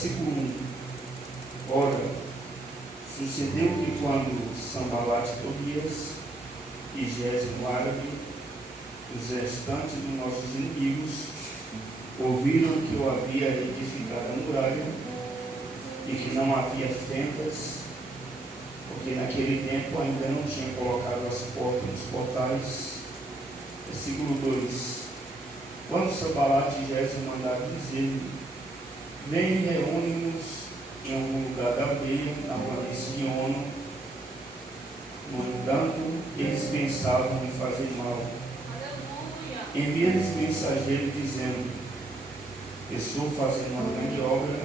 Versículo 1. Ora, sucedeu que quando Sanbalat e Tobias e Gésimo árabe, os restantes dos nossos inimigos, ouviram que eu havia edificado a muralha e que não havia fendas, porque naquele tempo ainda não tinha colocado as portas nos portais. Versículo 2. Quando Sanbalat e Gésimo mandaram dizer: vem e reúne-nos em algum lugar da aldeia, na planície de Ono. No entanto, eles pensavam em fazer mal. Envia-lhes mensageiro dizendo: estou fazendo uma grande obra,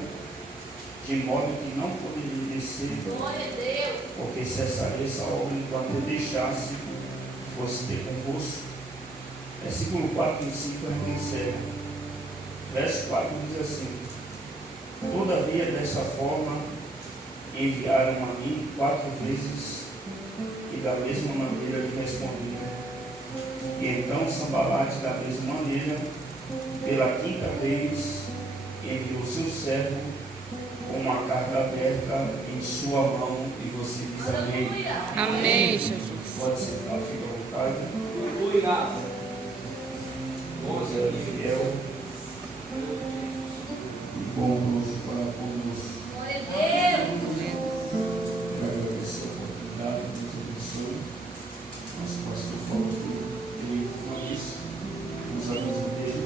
de modo que não poderia descer, porque cessaria essa obra enquanto eu deixasse fosse ter convosco. Versículo 4 e 5 a gente encerra. Verso 4 diz assim: todavia dessa forma enviaram a mim 4 vezes, e da mesma maneira lhe respondi. E então Sanbalat, da mesma maneira, pela 5ª vez, enviou seu servo com uma carta aberta em sua mão, e você diz amém. Amém, Jesus. Pode sentar, fica à vontade. Aleluia. Deus é fiel e bondoso para conosco. Glória a Deus. Quero agradecer a oportunidade, Deus abençoe. Nosso pastor falou que ele com isso, nos avisa dele,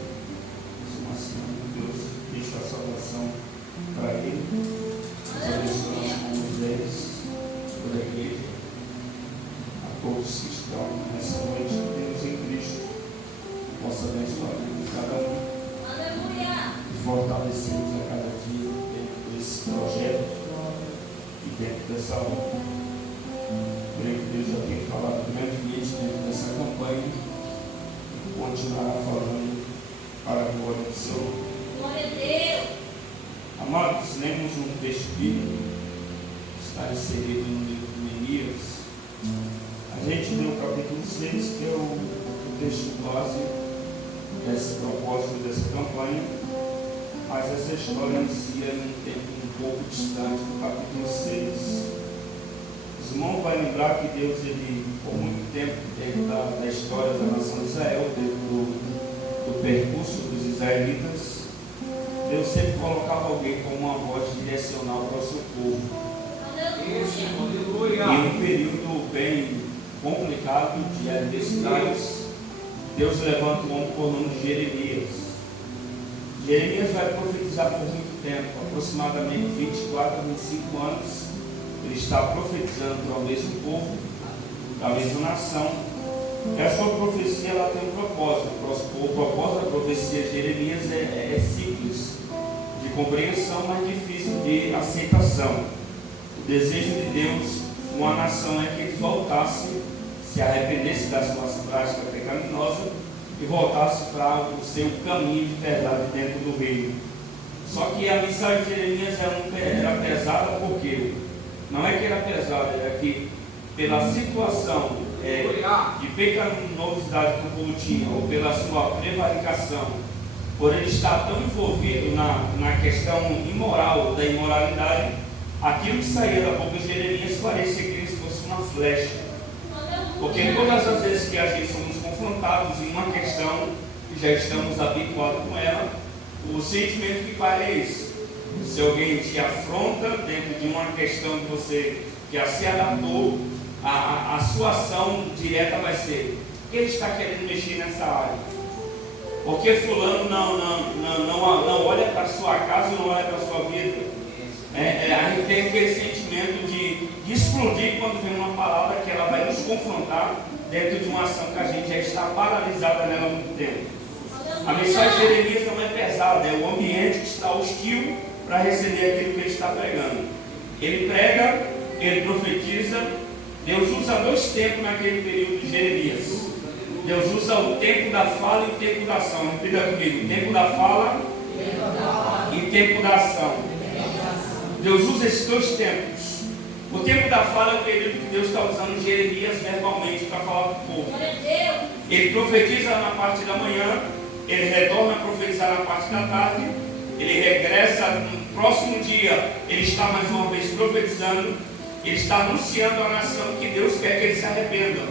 uma semana de Deus deixa a salvação para ele. Nos abençoe nas mãos deles, toda a igreja, a todos que estão nessa noite, Deus em Cristo, possa abençoar cada um. Aleluia. E fortalecê-los a cada dia dentro desse projeto e dentro dessa obra. Creio que Deus já tem falado grandemente dentro dessa campanha e continuará falando para a glória do seu nome. Glória a Deus. Amados, lemos um texto bíblico que está inserido no livro de Neemias. A gente leu o capítulo 6, que é o texto base desse propósito dessa campanha, mas essa história inicia num tempo um pouco distante do capítulo 6. Os irmãos vão lembrar que Deus, ele, por muito tempo, dentro da história da nação de Israel, dentro do percurso dos israelitas, Deus sempre colocava alguém como uma voz direcional para o seu povo. Aleluia. E em um período bem complicado de adversidades, Deus levanta um homem por nome de Jeremias. Jeremias vai profetizar por muito tempo, aproximadamente 24 a 25 anos. Ele está profetizando para o mesmo povo, para a mesma nação. E a sua profecia ela tem um propósito. O propósito da profecia de Jeremias é simples de compreensão, mas difícil de aceitação. O desejo de Deus com a nação é que eles voltassem, se arrependesse das suas práticas pecaminosas e voltasse para o seu caminho de verdade dentro do reino. Só que a mensagem de Jeremias era pesada, porque não é que era pesada, era que pela situação de pecaminosidade que o povo tinha, ou pela sua prevaricação, por ele estar tão envolvido na questão imoral, da imoralidade, aquilo que saía da boca de Jeremias parecia que ele fosse uma flecha. Porque todas as vezes que a gente somos confrontados em uma questão que já estamos habituados com ela, o sentimento que paira é esse. Se alguém te afronta dentro de uma questão que você já se adaptou, a sua ação direta vai ser: o que ele está querendo mexer nessa área? Porque fulano não olha para a sua casa, não olha para a sua vida. A gente tem aquele sentimento de explodir quando vem uma palavra que ela vai nos confrontar dentro de uma ação que a gente já está paralisada nela há muito tempo. A mensagem de Jeremias não é pesada, é o ambiente que está hostil para receber aquilo que ele está pregando. Ele prega, ele profetiza. Deus usa 2 tempos naquele período de Jeremias. Deus usa o tempo da fala e o tempo da ação. Repita comigo: tempo da fala e tempo da ação. Deus usa esses 2 tempos. O tempo da fala é o período que Deus está usando Jeremias verbalmente para falar com o povo. Ele profetiza na parte da manhã, ele retorna a profetizar na parte da tarde, ele regressa no próximo dia, ele está mais uma vez profetizando, ele está anunciando à nação que Deus quer que eles se arrependam.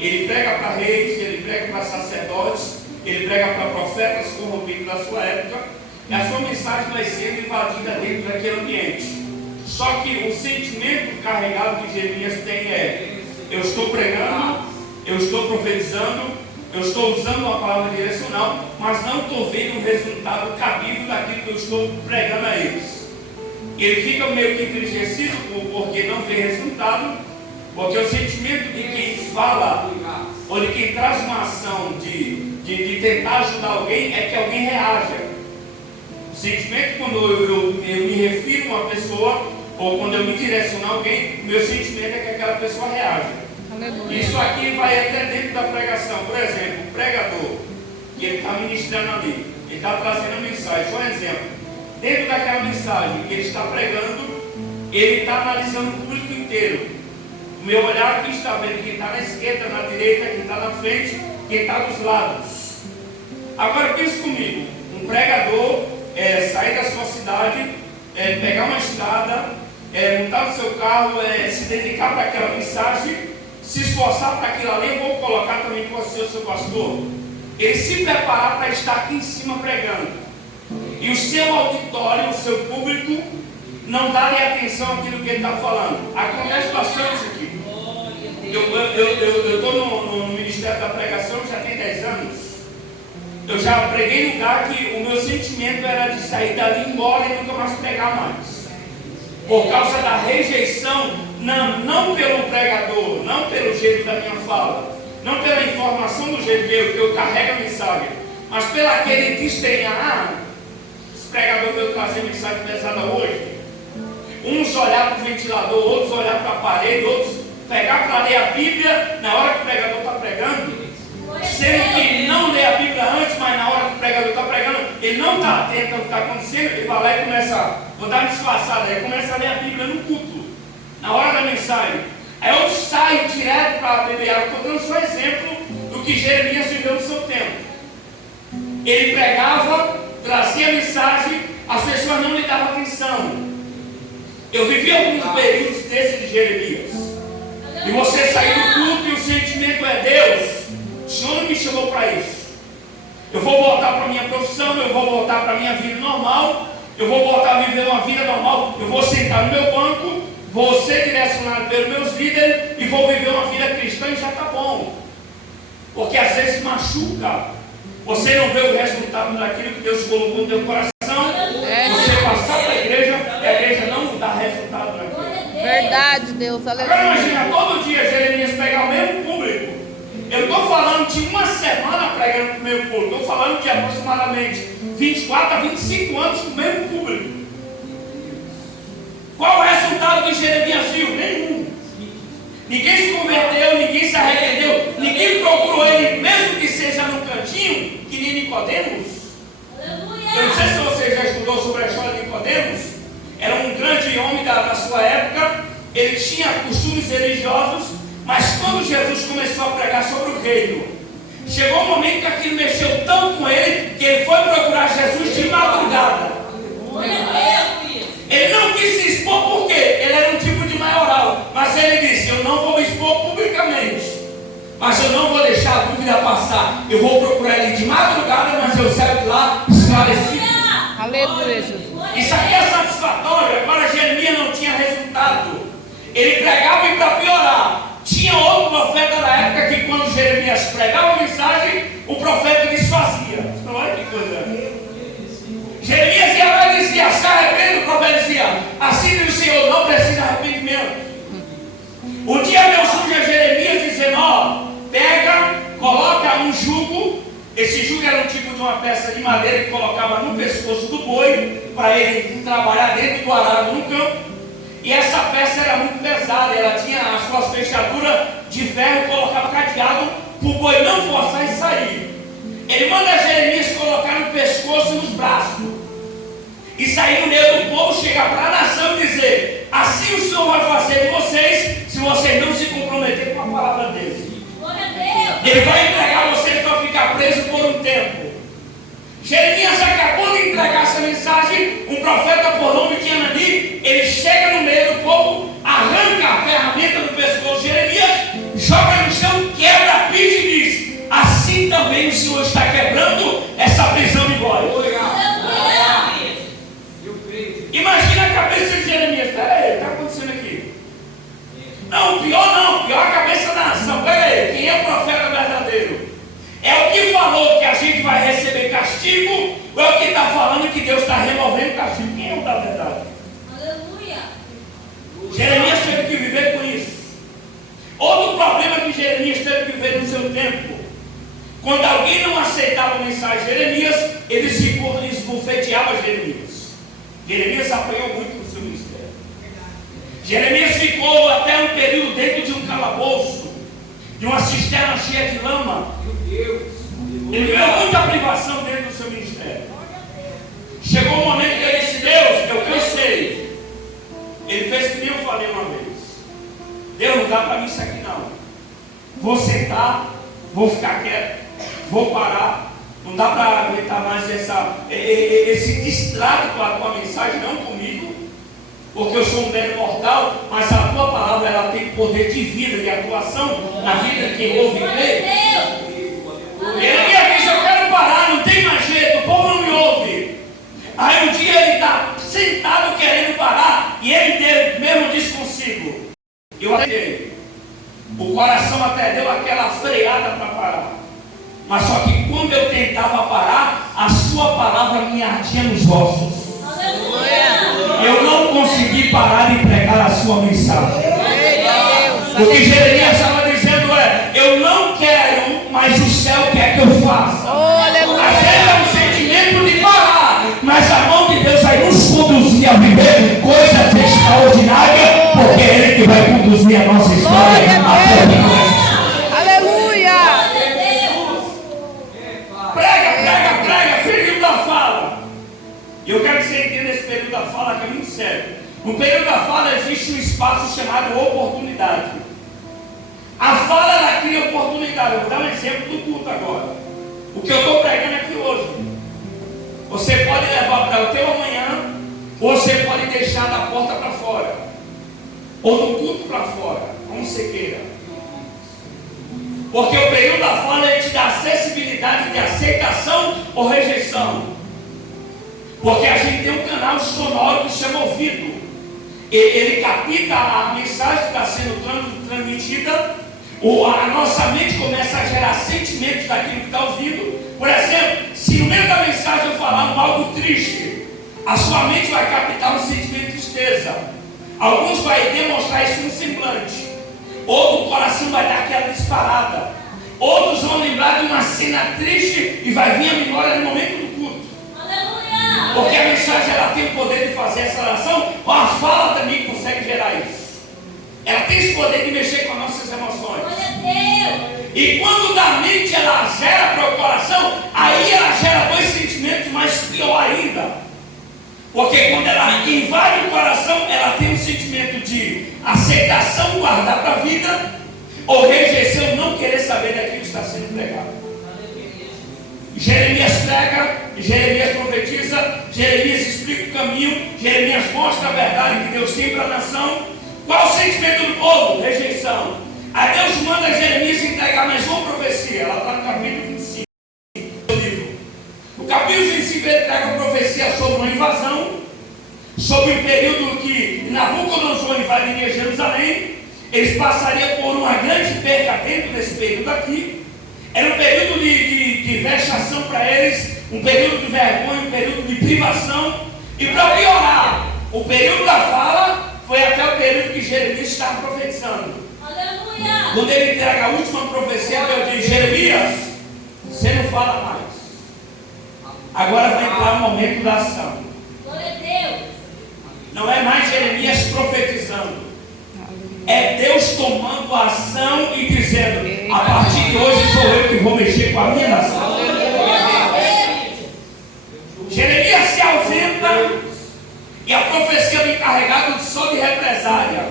Ele prega para reis, ele prega para sacerdotes, ele prega para profetas corrompidos da sua época, e a sua mensagem vai sendo invadida dentro daquele ambiente. Só que o sentimento carregado que Jeremias tem é: eu estou pregando, eu estou profetizando, eu estou usando uma palavra direcional, mas não estou vendo um resultado cabível daquilo que eu estou pregando a eles. Ele fica meio que entristecido porque não vê resultado, porque o sentimento de quem fala ou de quem traz uma ação de tentar ajudar alguém é que alguém reaja. O sentimento, quando eu me refiro a uma pessoa ou quando eu me direciono a alguém, o meu sentimento é que aquela pessoa reaja. Aleluia. Isso aqui vai até dentro da pregação. Por exemplo, o pregador que ele está ministrando ali, ele está trazendo a mensagem. Só um exemplo: dentro daquela mensagem que ele está pregando, ele está analisando o público inteiro. O meu olhar aqui está vendo quem está na esquerda, na direita, quem está na frente, quem está dos lados. Agora pense comigo: um pregador sair da sua cidade, pegar uma estrada, montar no seu carro, se dedicar para aquela mensagem, se esforçar para aquilo ali. Eu vou colocar também com você, o seu pastor, ele se preparar para estar aqui em cima pregando, e o seu auditório, o seu público, não dá-lhe atenção àquilo que ele está falando. Acontece bastante isso aqui. Eu estou no Ministério da Pregação já tem 10 anos. Eu já preguei em lugar que o meu sentimento era de sair dali embora e nunca mais pregar mais, por causa da rejeição, não pelo pregador, não pelo jeito da minha fala, não pela informação do jeito que eu carrego a mensagem, mas pelo aquele desdenhar. Esse pregador veio trazer mensagem pesada hoje. Uns olhar para o ventilador, outros olhar para a parede, outros pegar para ler a Bíblia na hora que o pregador está pregando, sendo que ele não lê a Bíblia antes, mas na hora que o pregador está pregando, ele não está atento ao que está acontecendo, ele vai lá e começa, vou dar uma disfarçada, ele começa a ler a Bíblia no culto, na hora da mensagem. Aí outros saem direto para beber água. Estou dando só exemplo do que Jeremias viveu no seu tempo. Ele pregava, trazia mensagem, as pessoas não lhe davam atenção. Eu vivi alguns períodos desse de Jeremias. E você sair do culto e o sentimento é: Deus, o Senhor não me chamou para isso. Eu vou voltar para a minha profissão, eu vou voltar para a minha vida normal, eu vou voltar a viver uma vida normal, eu vou sentar no meu banco, vou ser direcionado pelos meus líderes e vou viver uma vida cristã e já está bom. Porque às vezes machuca. Você não vê o resultado daquilo que Deus colocou no teu coração. Você passar para a igreja e a igreja não dá resultado naquilo. Verdade, Deus. Aleluia. Agora imagina, todo dia Jeremias pegar o mesmo público. Eu estou falando de uma semana pregando para o mesmo público. Estou falando de aproximadamente 24 a 25 anos com o mesmo público. Qual o resultado que Jeremias viu? Nenhum. Ninguém se converteu, ninguém se arrependeu, ninguém procurou ele, mesmo que seja no cantinho, que nem Nicodemos. Eu não sei se você já estudou sobre a história de Nicodemos. Era um grande homem da sua época, ele tinha costumes religiosos, mas quando Jesus começou a pregar sobre o reino, chegou um momento que aquilo mexeu tanto com ele, que ele foi procurar Jesus de madrugada. Ele não quis se expor porque ele era um tipo de maioral, mas ele disse: eu não vou me expor publicamente, mas eu não vou deixar a dúvida passar. Eu vou procurar ele de madrugada, mas eu saio de lá esclarecido. Aleluia, Jesus. Isso aqui é satisfatório. Agora Jeremias não tinha resultado. Ele pregava, e para piorar, tinha outro profeta da época que quando Jeremias pregava a mensagem, o profeta desfazia. Olha que coisa. Jeremias ia lá e dizia: se arrepende. O profeta dizia: assim diz o Senhor, não precisa de arrependimento. Um dia Deus surge a Jeremias dizendo: ó, pega, coloca um jugo. Esse jugo era um tipo de uma peça de madeira que colocava no pescoço do boi para ele trabalhar dentro do arado no campo. E essa peça era muito pesada, ela tinha as suas fechaduras de ferro, colocava cadeado para o boi não forçar e sair. Ele manda Jeremias colocar no pescoço e nos braços e sair no meio do povo, chegar para a nação e dizer: assim o Senhor vai fazer com vocês, se vocês não se comprometerem com a palavra dele. Ele vai entregar vocês para ficar preso por um tempo. Jeremias acabou de entregar essa mensagem profeta por nome de Anani, ele chega no meio do povo, arranca a ferramenta do pescoço de Jeremias, joga no chão, quebra a pista e diz: assim também o Senhor está quebrando essa prisão de vós. Imagina a cabeça de Jeremias. Peraí, o que está acontecendo aqui? Não, pior a cabeça da nação. Peraí, quem é o profeta verdadeiro? É o que falou que a gente vai receber castigo, ou é o que está falando que Deus está removendo o castigo? Quem é o da verdade? Aleluia. Jeremias teve que viver com isso. Outro problema que Jeremias teve que viver no seu tempo: quando alguém não aceitava a mensagem de Jeremias, eles esbofeteavam Jeremias. Jeremias apanhou muito no seu ministério. Jeremias ficou até um período dentro de um calabouço, de uma cisterna cheia de lama. Ele viveu muita privação dentro do seu ministério. Chegou um momento que ele disse: Deus, eu cansei. Ele fez que nem eu falei uma vez: Deus, não dá para mim isso aqui não. Vou sentar, vou ficar quieto, vou parar. Não dá para aguentar mais esse distrato com a tua mensagem, não comigo, porque eu sou um velho mortal, mas a tua palavra ela tem poder de vida e atuação na vida de quem ouve e crê. Ele disse: eu quero parar, não tem mais jeito, o povo não me ouve. Aí um dia ele está sentado querendo parar, e ele mesmo diz consigo: eu até o coração até deu aquela freada para parar. Mas só que quando eu tentava parar, a sua palavra me ardia nos ossos. Aleluia. Eu não consegui parar de pregar a sua mensagem. O que Jeremias estava dizendo é: eu não quero, mas o céu quer que eu faça. Às vezes é um sentimento de parar, mas a mão de Deus vai nos conduzir a viver coisas extraordinárias, porque é Ele que vai conduzir a nossa história até o fim. Período da fala. E eu quero que você entenda esse período da fala, que é muito sério. No período da fala existe um espaço chamado oportunidade. A fala ela cria oportunidade. Eu vou dar um exemplo do culto agora. O que eu estou pregando aqui hoje, você pode levar para o teu amanhã, ou você pode deixar da porta para fora, ou do culto para fora, como você queira. Porque o período da fala ele te dá acessibilidade de aceitação ou rejeição. Porque a gente tem um canal sonoro que se chama ouvido. Ele capta a mensagem que está sendo transmitida. A nossa mente começa a gerar sentimentos daquilo que está ouvindo. Por exemplo, se no meio da mensagem eu falar algo triste, a sua mente vai captar um sentimento de tristeza. Alguns vão demonstrar isso no semblante. Outro coração vai dar aquela disparada. Outros vão lembrar de uma cena triste e vai vir a memória no momento do culto. Aleluia. Porque a mensagem ela tem o poder de fazer essa oração, ou a fala também consegue gerar isso. Ela tem esse poder de mexer com as nossas emoções. Glória a Deus. E quando da mente ela gera para o coração, aí ela gera dois sentimentos, mas pior ainda. Porque quando ela invade o coração, ela tem um sentimento de aceitação, guardar para a vida, ou rejeição, não querer saber daquilo que está sendo pregado. Jeremias prega, Jeremias profetiza, Jeremias explica o caminho, Jeremias mostra a verdade que Deus tem para a nação. Qual o sentimento do povo? Rejeição. Aí Deus manda Jeremias entregar mais uma profecia. Ela está no capítulo 25 do livro. No capítulo 25 ele entrega a profecia sobre uma invasão, sobre o período que Nabucodonosor invadiria Jerusalém. Eles passariam por uma grande perca dentro desse período aqui. Era um período de vexação para eles, um período de vergonha, um período de privação. E para piorar, o período da fala foi até o período que Jeremias estava profetizando. Aleluia. Quando ele entrega a última profecia, Deus diz: Jeremias, você não fala mais. Agora vai entrar o momento da ação. Glória a Deus. Não é mais Jeremias profetizando. É Deus tomando a ação e dizendo: a partir de hoje sou eu que vou mexer com a minha nação. Jeremias se ausenta e a profecia vem carregada só de represália.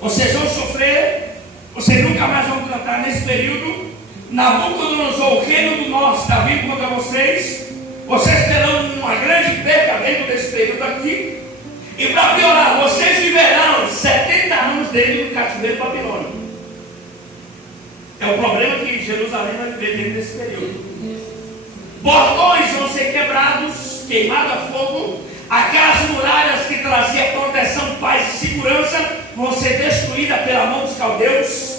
Vocês vão sofrer, vocês nunca mais vão cantar nesse período. Nabucodonosor, o reino do norte, está vindo contra vocês. Vocês terão uma grande perca dentro desse período aqui. E para piorar, vocês viverão 70 anos dele no cativeiro babilônico. É o problema que Jerusalém vai viver dentro desse período. Portões vão ser quebrados, queimados a fogo. Aquelas muralhas que traziam proteção, paz e segurança vão ser destruídas pela mão dos caldeus.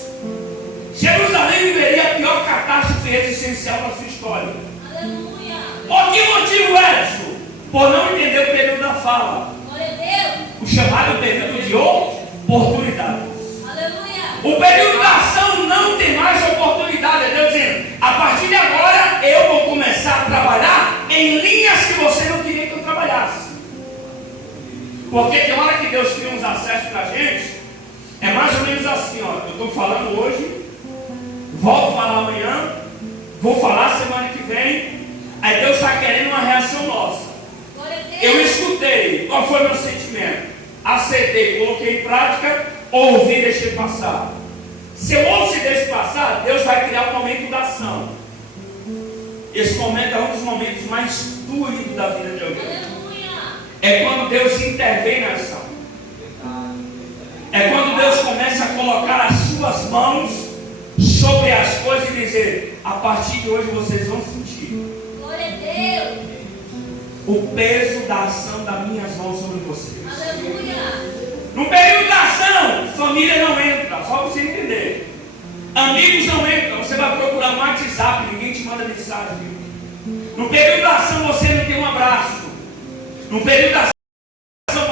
Jerusalém viveria a pior catástrofe existencial da sua história. Aleluia. Por que motivo é isso? Por não entender o período da fala. Glória a Deus. O chamado período de oportunidades. Aleluia. O período da ação não tem mais oportunidade. É Deus dizendo, a partir de agora eu vou começar a trabalhar em linhas que você não queria que eu trabalhasse. Porque tem hora que Deus cria uns acessos para a gente, é mais ou menos assim, ó. Eu estou falando hoje, volto a falar amanhã, vou falar semana que vem, aí Deus está querendo uma reação nossa. Glória a Deus. Eu escutei, qual foi o meu sentimento? Aceitei, coloquei em prática, ouvi e deixei passar. Se eu ouço e deixo passar, Deus vai criar um momento da ação. Esse momento é um dos momentos mais doídos da vida de alguém. Aleluia. É quando Deus intervém na ação. É quando Deus começa a colocar as suas mãos sobre as coisas e dizer, a partir de hoje vocês vão sentir Glória a Deus. o peso da ação das minhas mãos sobre vocês. Aleluia. No período da ação, família não entra, só para você entender. Amigos não entram, você vai procurar um WhatsApp, ninguém te manda mensagem. No período da ação você não tem um abraço. No período da ação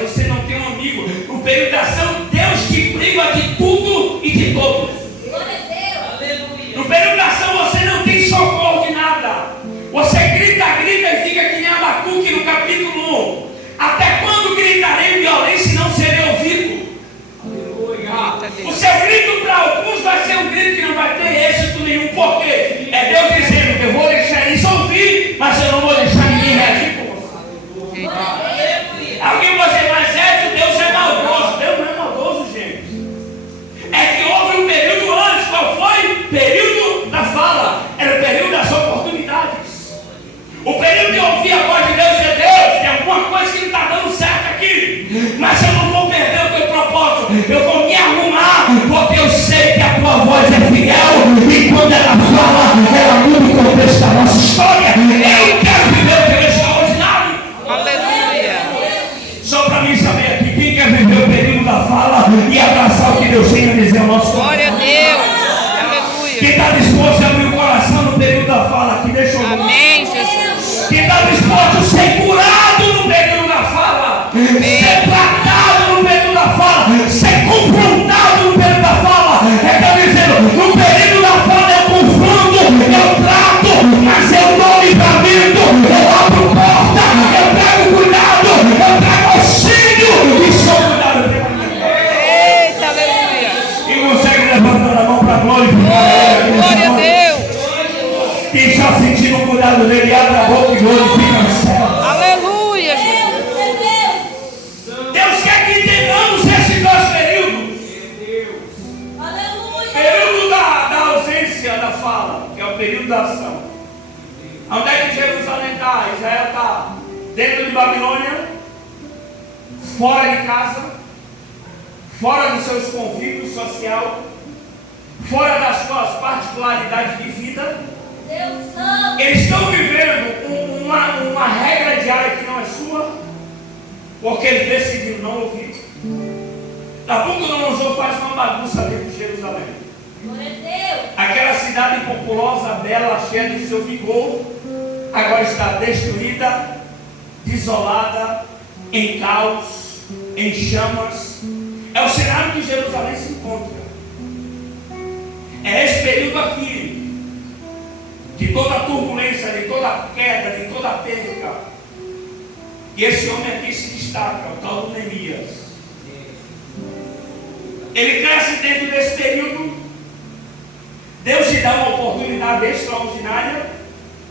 você não tem um amigo. No período da ação, Deus te priva de tudo e de todos. Glória a Deus. Aleluia. No período da ação você não tem socorro de nada. Você grita e fica que nem Abacuque no capítulo 1. Até quando gritarei violência e não serei ouvido? O seu grito para alguns vai ser um grito que não vai ter êxito nenhum. Por quê? É Deus dizendo, eu vou deixar eles ouvir, mas eu não vou deixar ninguém reagir por você. Glória a Deus. Alguém vai dizer, mas Deus é maldoso. Deus não é maldoso, gente. É que houve um período antes. Qual foi? Período da fala. Era o período das oportunidades. O período de ouvir a voz de Deus é Deus. Tem alguma coisa que não está dando certo aqui. Mas eu não vou perder o teu propósito. Eu vou me arrumar, porque eu sei que a tua voz é fiel. E quando ela fala, ela muda o contexto da nossa história. Eu quero viver o teu extraordinário. Aleluia. Só para mim saber aqui, quem quer viver o período da fala e abraçar o que Deus tem a dizer ao nosso coração? Glória a Deus. Quem Aleluia. está disposto a abrir o coração no período da fala aqui, deixa eu ver. Amém, Jesus. Quem está disposto a ser curado no período da fala, ser tratado no período da fala, ser confrontado no período da fala. Está dizendo, no período da fala eu confronto, eu trato, mas eu dou livramento, eu abro porta, eu trago cuidado, eu trago auxílio e sou cuidado pela minha vida. Eita, aleluia. Quem consegue levantar a mão para glorificar ele? Glória a Deus. Quem está sentindo o cuidado dele, abre a boca e glorifica o céu. Aleluia, Jesus. Deus quer que entendamos esses dois períodos. Aleluia. Período da ausência da fala, que é o período da ação. Onde é que Jerusalém está? Israel está dentro de Babilônia, fora de casa, fora dos seus convívios social, fora das suas particularidades de vida. Deus santo. Eles estão vivendo uma regra diária que não é sua, porque eles decidiram não ouvir. Nabucodonosor faz uma bagunça dentro de Jerusalém. Glória a Deus. Aquela cidade populosa, bela, cheia de seu vigor, agora está destruída, desolada, em caos, em chamas. É o cenário que Jerusalém se encontra. É esse período aqui, de toda turbulência, de toda queda, de toda perca, e esse homem aqui se destaca, o tal do Neemias. Ele cresce dentro desse período. Deus lhe dá uma oportunidade extraordinária,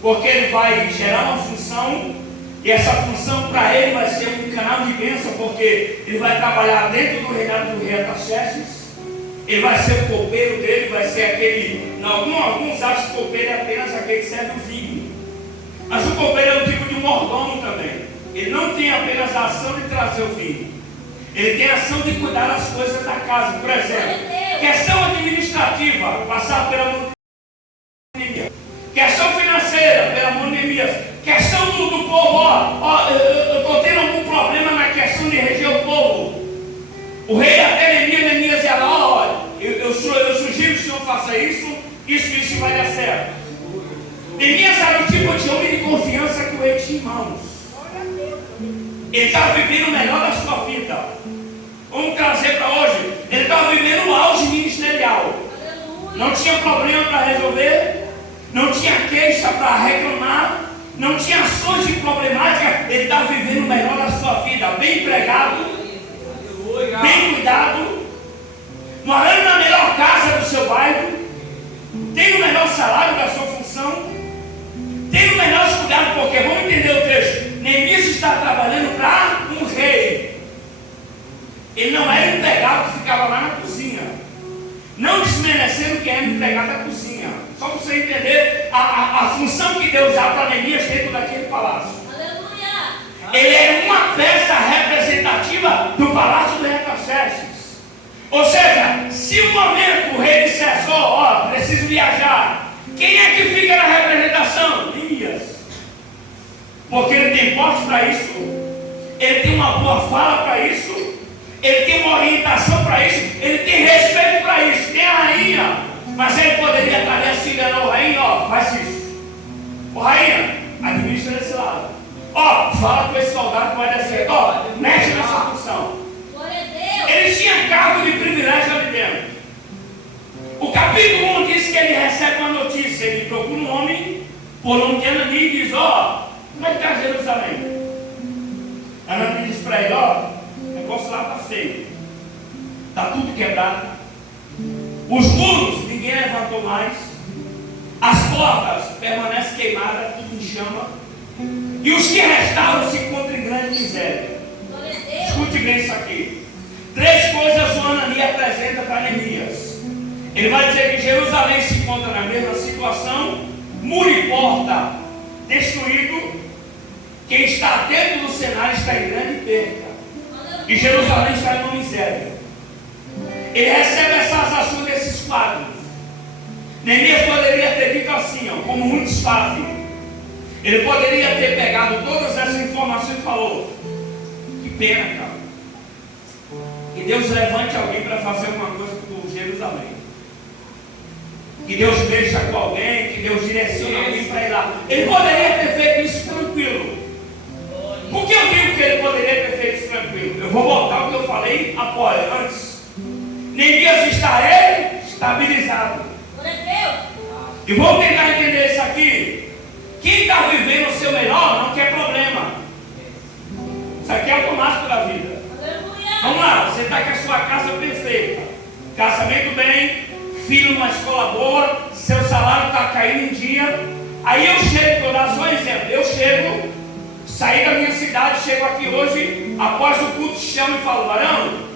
porque ele vai gerar uma função, e essa função para ele vai ser um canal de bênção, porque ele vai trabalhar dentro do reinado do rei Artaxerxes. Ele vai ser o copeiro dele, vai ser aquele. Alguns acham que o copeiro é apenas aquele que serve o vinho. Mas o copeiro é um tipo de do mordomo também. Ele não tem apenas a ação de trazer o vinho. Ele tem a ação de cuidar das coisas da casa. Por exemplo, questão administrativa, passar pela mão de Neemias. Questão financeira, pela mão de Neemias. Questão do povo, eu estou tendo algum problema na questão de reger o povo. O rei até Neemias ia lá, olha, eu sugiro que o senhor faça isso vai dar certo. Neemias era o tipo de homem de confiança que o rei tinha em mãos. Ele estava vivendo o melhor da sua vida. Vamos trazer para hoje. Ele estava vivendo o auge ministerial. Não tinha problema para resolver, não tinha queixa para reclamar, não tinha ações de problemática. Ele estava vivendo o melhor da sua vida, bem empregado, bem cuidado, morando na melhor casa do seu bairro, tendo o melhor salário da sua função, tendo o melhor cuidado, porque vamos entender o texto. Neemias está trabalhando para um rei. Ele não era empregado que ficava lá na cozinha. Não desmerecendo quem era empregado da cozinha. Só para você entender a função que Deus dá para Neemias dentro daquele palácio. Aleluia. Ele era uma peça representativa do palácio de Artaxerxes. Ou seja, se um momento o rei dissesse, preciso viajar, quem é que fica na representação? Neemias. Porque ele tem porte para isso, ele tem uma boa fala para isso, ele tem uma orientação para isso, ele tem respeito para isso. Tem a rainha, mas ele poderia estar ali assim, não, rainha, faz isso. Ô rainha, administra desse lado. Fala com esse soldado que vai dar certo. Mexe nessa função. Glória a Deus. Ele tinha cargo de privilégio ali dentro. O capítulo 1 diz que ele recebe uma notícia, ele procura um homem, por nome de Anani, e diz, como é que está Jerusalém? Anani diz para ele, o negócio lá está feio. Está tudo quebrado. Os muros, ninguém levantou mais. As portas permanecem queimadas, tudo em chama. E os que restaram se encontram em grande miséria. Glória a Deus. Escute bem isso aqui. 3 coisas o Anani apresenta para Neemias. Ele vai dizer que Jerusalém se encontra na mesma situação, muro e porta destruído. Quem está dentro do cenário está em grande perda. E Jerusalém está em uma miséria. Ele recebe essas ações desses quadros. Neemias poderia ter dito assim, como muitos fazem. Ele poderia ter pegado todas essas informações e falou, que pena, cara. Que Deus levante alguém para fazer alguma coisa por Jerusalém. Que Deus mexa com alguém, que Deus direcione alguém para ir lá. Ele poderia ter feito isso tranquilo. Por que eu digo que ele poderia ter feito isso tranquilo? Eu vou voltar ao que eu falei antes. Neemias está estabilizado. Glória a Deus. E vamos tentar entender isso aqui. Quem está vivendo o seu melhor não quer problema. Isso aqui é automático da vida. Aleluia. Vamos lá, você está com a sua casa perfeita. Casamento bem, filho numa escola boa, seu salário está caindo em dia. Aí eu chego, vou dar só um exemplo. Eu chego, saí da minha cidade, chego aqui hoje, após o culto, chamo e falo, varão,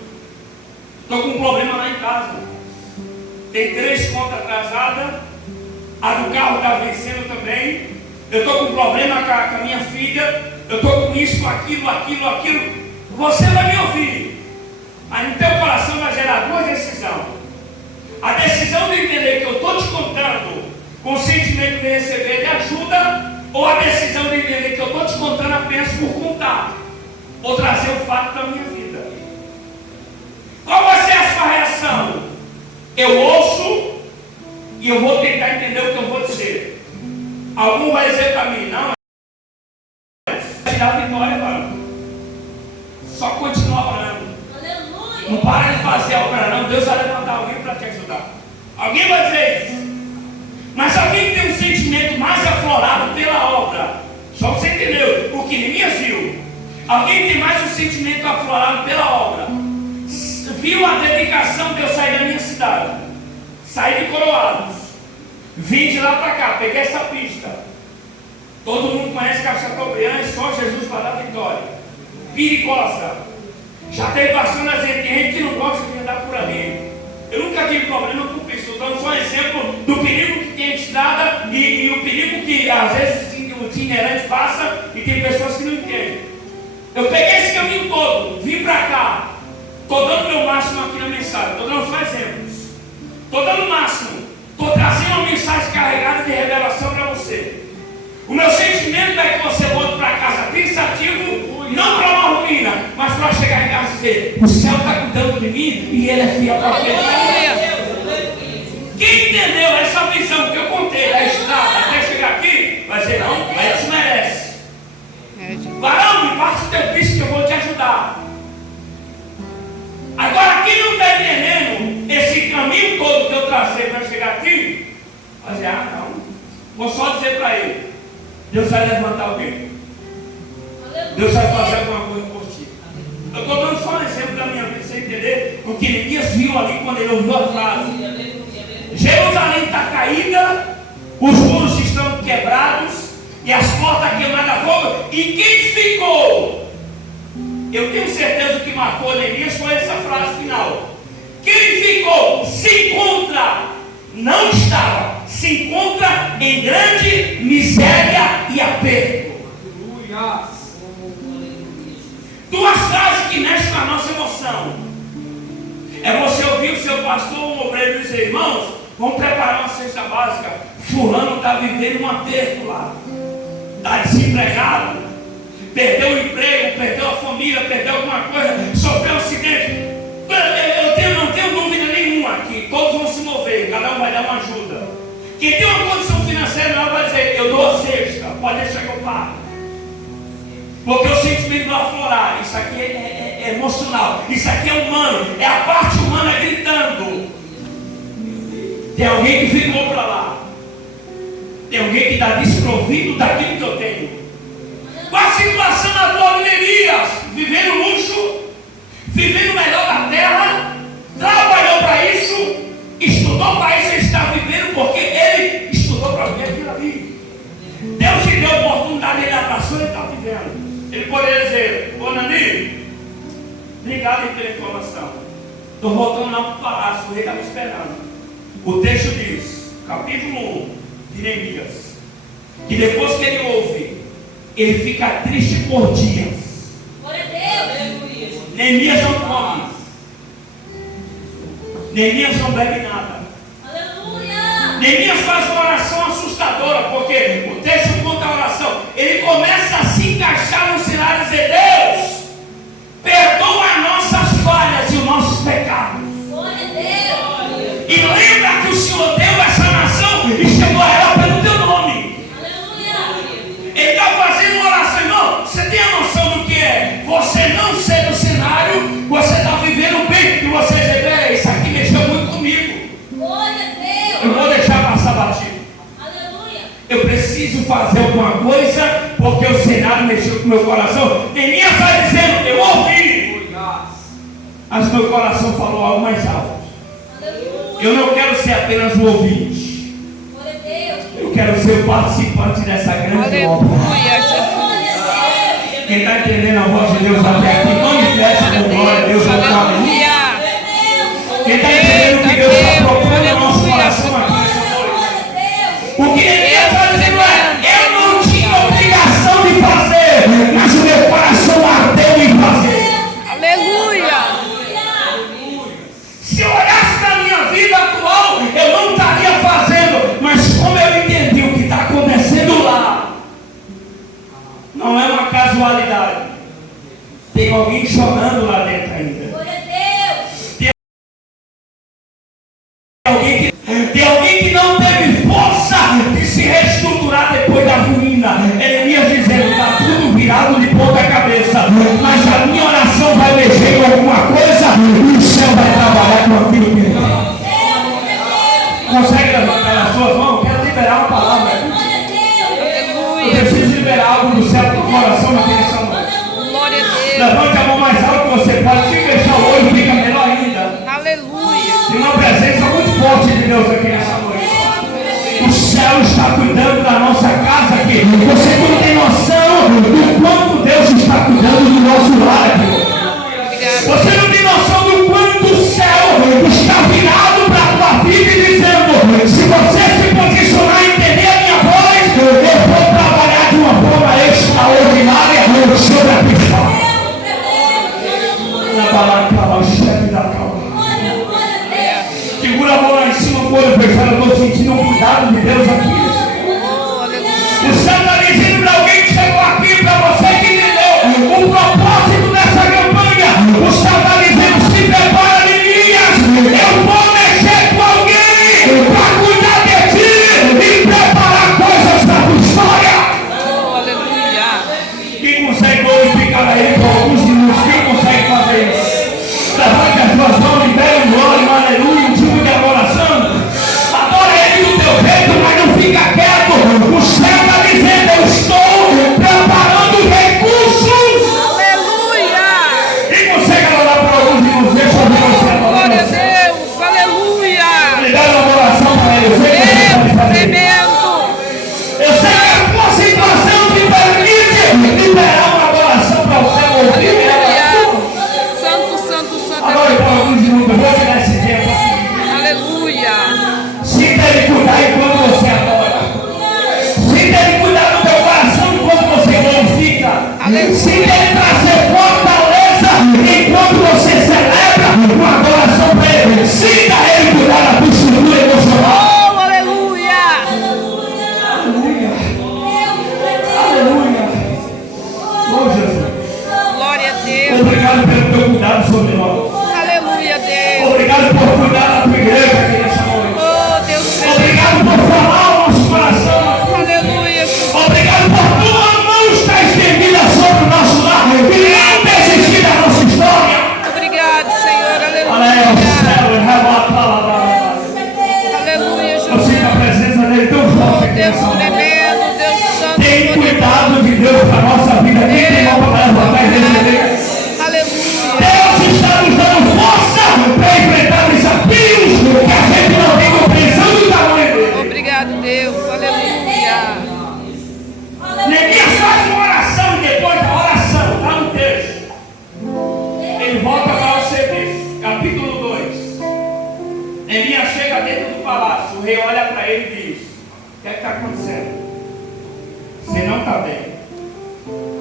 estou com um problema lá em casa. Tem 3 contas atrasadas, a do carro está vencendo também. Eu estou com um problema com a minha filha, eu estou com isso, aquilo. Você vai me ouvir, mas no teu coração vai gerar 2 decisões. A decisão de entender que eu estou te contando com o sentimento de receber de ajuda, ou a decisão de entender que eu estou te contando apenas por contar, ou trazer o fato da minha vida. Qual vai ser a sua reação? Eu ouço e eu vou tentar entender o que eu vou dizer. Algum vai dizer para mim, não, vai tirar a vitória, mano. Só continua orando. Aleluia. Não para de fazer a obra, não. Deus vai levantar alguém para te ajudar. Alguém vai dizer isso. Mas alguém tem um sentimento mais aflorado pela obra. Só você entendeu o que Neemias viu. Alguém tem mais um sentimento aflorado pela obra. Viu a dedicação de eu sair da minha cidade. Saí de Coroados. Vim de lá para cá, peguei essa pista. Todo mundo conhece Cachatóbriand, é só Jesus para dar vitória. Perigosa. Já teve bastante gente que não gosta de andar por ali. Eu nunca tive problema com isso. Estou dando só um exemplo do perigo que tem a estrada e o perigo que às vezes itinerante passa e tem pessoas que não entendem. Eu peguei esse caminho todo, vim para cá, estou dando o meu máximo aqui na mensagem, estou dando só exemplos, estou dando o máximo, estou trazendo uma mensagem carregada de revelação para você. O meu sentimento é que você volte para casa pensativo, não para uma ruína, mas para chegar em casa e dizer: o céu está cuidando de mim e ele é fiel para aquele. Quem entendeu essa visão que eu contei da estrada até chegar aqui, vai dizer: não, mas isso merece. Varão, me passa o teu Cristo que eu vou te ajudar. Agora, quem não está entendendo esse caminho todo que eu tracei para chegar aqui, vai dizer: ah, não, vou só dizer para ele: Deus vai levantar alguém. Deus vai fazer alguma coisa por ti. Eu estou dando só um exemplo da minha vida, para você entender o que Neemias viu ali quando ele ouviu a frase. Jerusalém está caída, os muros estão quebrados e as portas queimadas a fogo. E quem ficou? Eu tenho certeza que marcou Neemias foi essa frase final. Quem ficou se encontra, não estava, se encontra em grande miséria e aperto. Aleluia. Duas frases que mexem com a nossa emoção. É você ouvir o seu pastor ou um obreiro dizer: irmãos, vamos preparar uma cesta básica. Fulano está vivendo um aperto lá, está desempregado, perdeu o emprego, perdeu a família, perdeu alguma coisa, sofreu um acidente. Eu não tenho dúvida nenhuma que todos vão se mover, cada um vai dar uma ajuda. Quem tem uma condição financeira não vai dizer: eu dou a cesta, pode deixar que eu pago. Porque o sentimento vai aflorar. Isso aqui é emocional, isso aqui é humano, é a parte humana gritando. Tem alguém que ficou para lá, tem alguém que está desprovido daquilo que eu tenho. Qual a situação atual de Neemias? Vivendo luxo, vivendo o melhor da terra, trabalhou para isso, estudou para isso, ele está vivendo porque ele estudou para ver aquilo ali. Deus lhe deu a oportunidade, ele abraçou e está vivendo. Ele poderia dizer: ô Nani, obrigado pela informação, estou voltando lá para o palácio, o rei está me esperando. O texto diz, capítulo 1 de Neemias, que depois que ele ouve, ele fica triste por dias. Glória a Deus. Neemias não come, Neemias não bebe nada. Aleluia. Neemias faz uma oração assustadora, porque o texto conta a oração. Ele começa a se encaixar no cenário e dizer: Deus, perdoa nossas falhas e os nossos pecados. Glória a Deus. E lembra que o Senhor deu essa nação e chamou ela pelo teu nome. Aleluia. Ele está fazendo uma oração. Irmão, você tem a noção do que é você não ser do cenário, você está vivendo bem, e você dizer: isso aqui mexeu muito comigo. Glória a Deus. Eu vou deixar passar batido. Aleluia. Eu preciso fazer alguma coisa, porque o cenário mexeu com o meu coração. Neemias vai dizendo: eu ouvi, mas meu coração falou algo mais alto. Eu não quero ser apenas um ouvinte, Glória a Deus. eu quero ser o participante dessa grande obra. Aleluia, Jesus. Glória a Deus. Quem está entendendo a voz de Deus até aqui, manifesta com glória a Deus. Aleluia. Quem está entendendo o que Deus está propondo no nosso coração aqui nessa noite? O que Neemias está dizendo é: eu não tinha obrigação de fazer, mas o meu coração ardeu em fazer. Aleluia. Se eu olhasse para a minha vida atual, eu não estaria fazendo, mas como eu entendi o que está acontecendo lá, não é uma casualidade. Tem alguém chorando lá dentro ainda. Glória a Deus. Tem alguém que não teve força de se reestruturar depois da ruína. Neemias dizendo: está tudo virado de ponta cabeça, mas a minha oração vai mexer em alguma coisa e o céu vai trabalhar com aquilo que ele tem. Consegue levantar as suas mãos? Quero liberar uma palavra. Glória a Deus. Eu Aleluia. preciso liberar algo do céu do coração naquele salão. Glória a Deus. Levante a mão mais alto que você pode. Se fechar o olho, fica melhor ainda. Aleluia. Tem uma presença muito forte de Deus aqui nessa noite. O céu está cuidando da nossa casa aqui. Você não tem noção do quanto Deus está cuidando do nosso lar aqui. Você não tem noção do quanto o céu está virado para a tua vida e dizendo: se você se posicionar e entender a minha voz, eu vou trabalhar de uma cuidado de Deus aqui. Oh, aleluia. O céu está dizendo para alguém que chegou aqui, para você que entendeu o propósito dessa campanha. O céu está dizendo: se prepara, Neemias. Eu vou mexer com alguém para cuidar de ti e preparar coisas da tua história. Oh, aleluia. Quem consegue glorificar a Ele por alguns minutos? Quem consegue fazer isso? Levante as tuas mãos, libere um glória, um aleluia, um tipo de adoração. Adora Ele do teu jeito, mas não fica quieto. O céu está dizendo: eu estou preparando recursos. Aleluia. Quem consegue adorar por alguns minutos? Deixa eu ver você Glória a adorando. Deus. Aleluia. Libere uma adoração para Ele. Eu sei que você pode Deus fazer. tremendo. Eu sei que a tua situação te permite liberar uma adoração para o céu ouvir. Aleluia. Santo, santo, santo. Adore por alguns minutos. Eu vou te dar esse tempo. Aleluia. Sinta Ele cuidar enquanto você adora. Sinta Ele cuidar do teu coração enquanto você glorifica. Aleluia. Sinta Ele trazer fortaleza enquanto você celebra uma adoração para Ele. Sinta Ele cuidar da tua estrutura emocional. Oh, aleluia. Aleluia. Aleluia. Oh, Jesus. Glória a Deus. Obrigado pelo teu cuidado sobre nós. Aleluia, Deus. Obrigado por cuidar da tua igreja aqui nessa noite. Oh, Deus tremendo. Obrigado por falar o nosso coração. Aleluia. Obrigado por tua mão estar estendida sobre o nosso lar e não desistir da nossa história. Obrigado, Senhor. Aleluia. Aleluia, Eu Jesus. sinto a presença dele tão forte aqui Deus nessa noite. tremendo, Deus santo. Tem poderoso. cuidado de Deus para a nossa vida. Quem tem mão para levantar e receber? Aleluia. Deus está nos dando força para enfrentar desafios que a gente não tem compreensão do tamanho dele. Obrigado, Deus. Aleluia. Neemias faz uma oração e depois da oração, está no texto. Ele volta para o serviço, capítulo 2. Neemias chega dentro do palácio, o rei olha para ele e diz: o que é que está acontecendo? Você não está bem.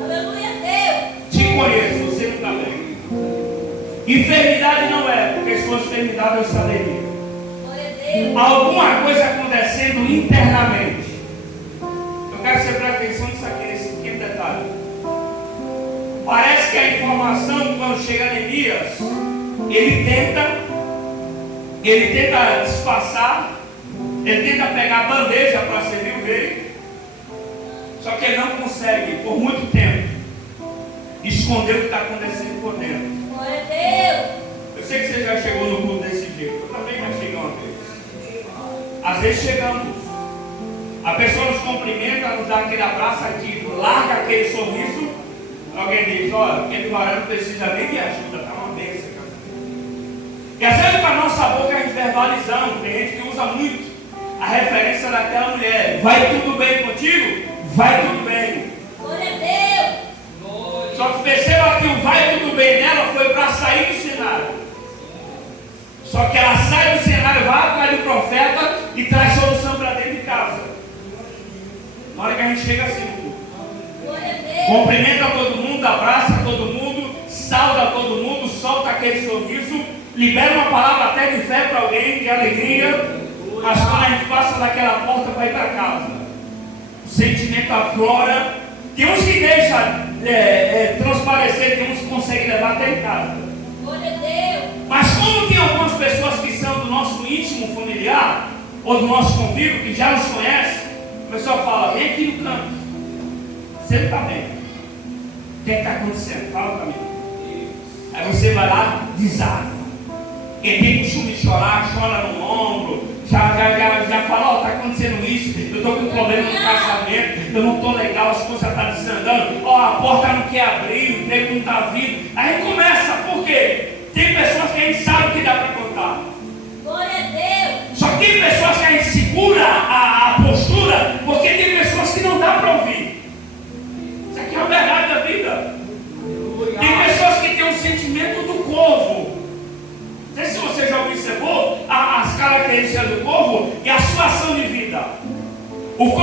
Aleluia, Deus. Te conheço, você não está bem. Enfermidade não é, porque se fosse enfermidade eu saberia. Glória a Deus. Alguma coisa acontecendo internamente. Eu quero que você preste atenção nisso aqui, nesse pequeno detalhe. Parece que a informação, quando chega a Neemias, ele tenta disfarçar, ele tenta pegar a bandeja para servir o rei, só que ele não consegue, por muito tempo, esconder o que está acontecendo por dentro. Glória a Deus. Eu sei que você já chegou no culto desse jeito, eu também já cheguei uma vez. Às vezes chegamos, a pessoa nos cumprimenta, nos dá aquele abraço aqui, larga aquele sorriso, alguém diz: olha, aquele varão não precisa nem de ajuda, está uma bênção, cara. E às vezes com a nossa boca a gente verbalizamos, tem gente que usa muito a referência daquela mulher: vai tudo bem contigo? Vai tudo bem. Glória a Deus. Só que perceba que o vai tudo bem dela foi para sair do cenário. Só que ela sai do cenário, vai atrás do profeta e traz solução para dentro de casa. Na hora que a gente chega assim no culto, Glória a Deus. cumprimenta todo mundo, abraça todo mundo, sauda todo mundo, solta aquele sorriso, libera uma palavra até de fé para alguém, de alegria, mas quando a gente passa daquela porta para ir para casa, o sentimento aflora. Tem uns que deixam transparecer, tem uns que conseguem levar até em casa. Glória a Deus. Mas como tem algumas pessoas que são do nosso íntimo familiar, ou do nosso convívio, que já nos conhece, o pessoal fala: vem aqui no canto, você não está bem, o que está acontecendo? Fala para mim. Aí você vai lá, desarma. Quem tem costume de chorar, chora no ombro, já fala: ó, está acontecendo isso, eu estou com um problema no casamento, eu não estou legal, as coisas estão desandando, ó, a porta não quer abrir, o emprego não está vindo. Aí começa, por quê? Tem pessoas que a gente sabe que dá para contar. Glória a Deus. Só que tem pessoas que a gente segura a postura, porque tem pessoas que não dá para ouvir. Isso aqui é a verdade da vida. Tem pessoas que têm um sentimento do corvo. Não sei se você já observou as características do corvo e a sua ação de vida. O corvo,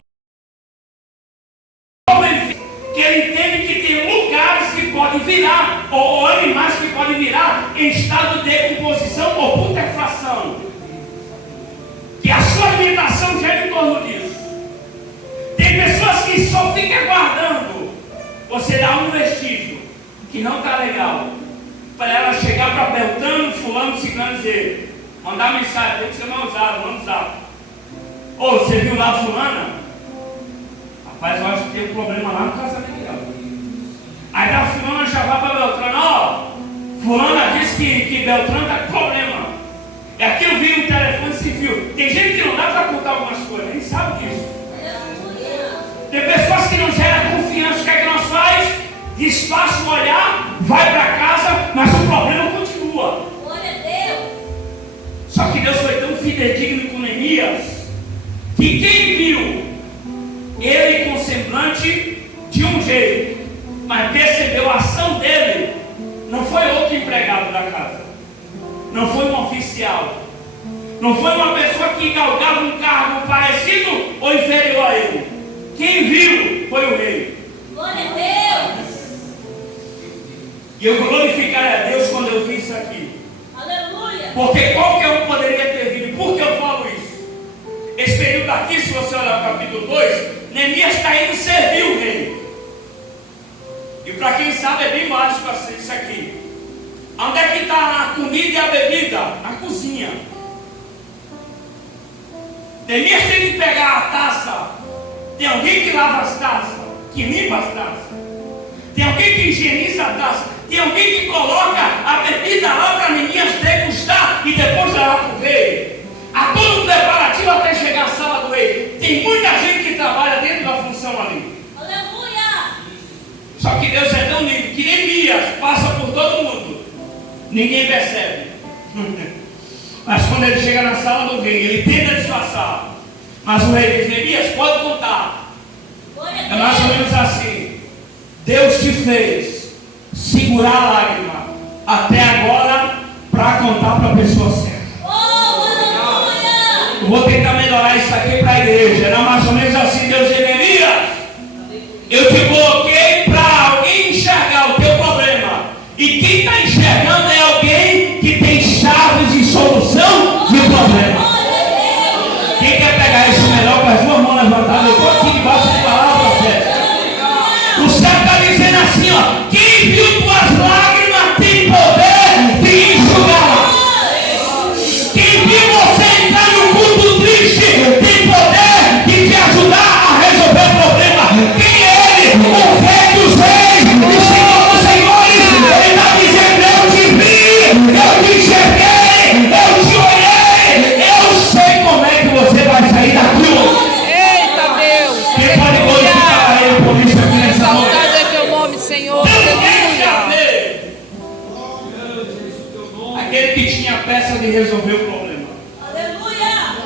que ele entende que tem lugares que podem virar, ou animais que podem virar em estado de decomposição ou putrefação. Que a sua alimentação gera torno disso. Tem pessoas que só ficam aguardando você dar um vestígio que não está legal, para ela chegar para Beltrano, fulano, ciclano e dizer, mandar mensagem, tem que ser mal usado, manda usar. Ô, você viu lá a fulana? Rapaz, eu acho que tem um problema lá no casamento dela. Aí da fulana já vai para Beltrano, ó, fulana disse que Beltrano está com problema. É aqui eu vi no telefone se viu. Tem gente que não dá para contar algumas coisas, nem sabe disso. Tem pessoas que não geram confiança, o que é que nós faz? Despacha o olhar, vai para casa, mas o problema continua. Glória a Deus. Só que Deus foi tão fidedigno com Neemias, que quem viu ele com semblante de um jeito, mas percebeu a ação dele, não foi outro empregado da casa, não foi um oficial, não foi uma pessoa que galgava um cargo parecido ou inferior a ele. Quem viu foi o rei. Glória a Deus. E eu glorificarei a Deus quando eu vi isso aqui. Aleluia. Porque qualquer um poderia ter vindo. Por que eu falo isso? Esse período aqui, se você olhar o capítulo 2, Neemias está indo servir o rei. E para quem sabe é bem mágico isso aqui. Onde é que está a comida e a bebida? Na cozinha. Neemias tem que pegar a taça. Tem alguém que lava as taças, que limpa as taças. Tem alguém que higieniza a taça. Tem alguém que coloca a bebida lá para Neemias degustar e depois levar para o rei. Há todo um preparativo até chegar à sala do rei. Tem muita gente que trabalha dentro da função ali. Aleluia. Só que Deus é tão lindo que Neemias passa por todo mundo. Ninguém percebe. Mas quando ele chega na sala do rei, ele tenta disfarçar. Mas o rei diz, Neemias, pode contar. É mais ou menos assim. Deus te fez segurar a lágrima até agora para contar para a pessoa certa. Eu vou tentar melhorar isso aqui para a igreja. Era mais ou menos assim. Deus diz, Neemias, eu te coloquei para alguém enxergar o teu problema. E quem está enxergando é alguém que tem chaves de solução do problema. Quem quer pegar isso melhor com as duas mãos levantadas? Eu estou aqui debaixo de palavra profética. O céu está dizendo assim, ó, quem viu tuas lágrimas tem poder de enxugar. Quem viu você entrar no culto triste tem poder de te ajudar a resolver o problema. Quem é ele? O rei dos reis e senhor dos senhores. Ele está dizendo, eu te vi, eu te enxerguei, eu te olhei, eu sei como é que você vai sair da cruz. Eita Deus. Quem pode glorificar ele por isso aqui nessa noite? Exaltado é teu nome, Senhor. Aleluia. Aquele que tinha a peça de resolver o problema. Aleluia.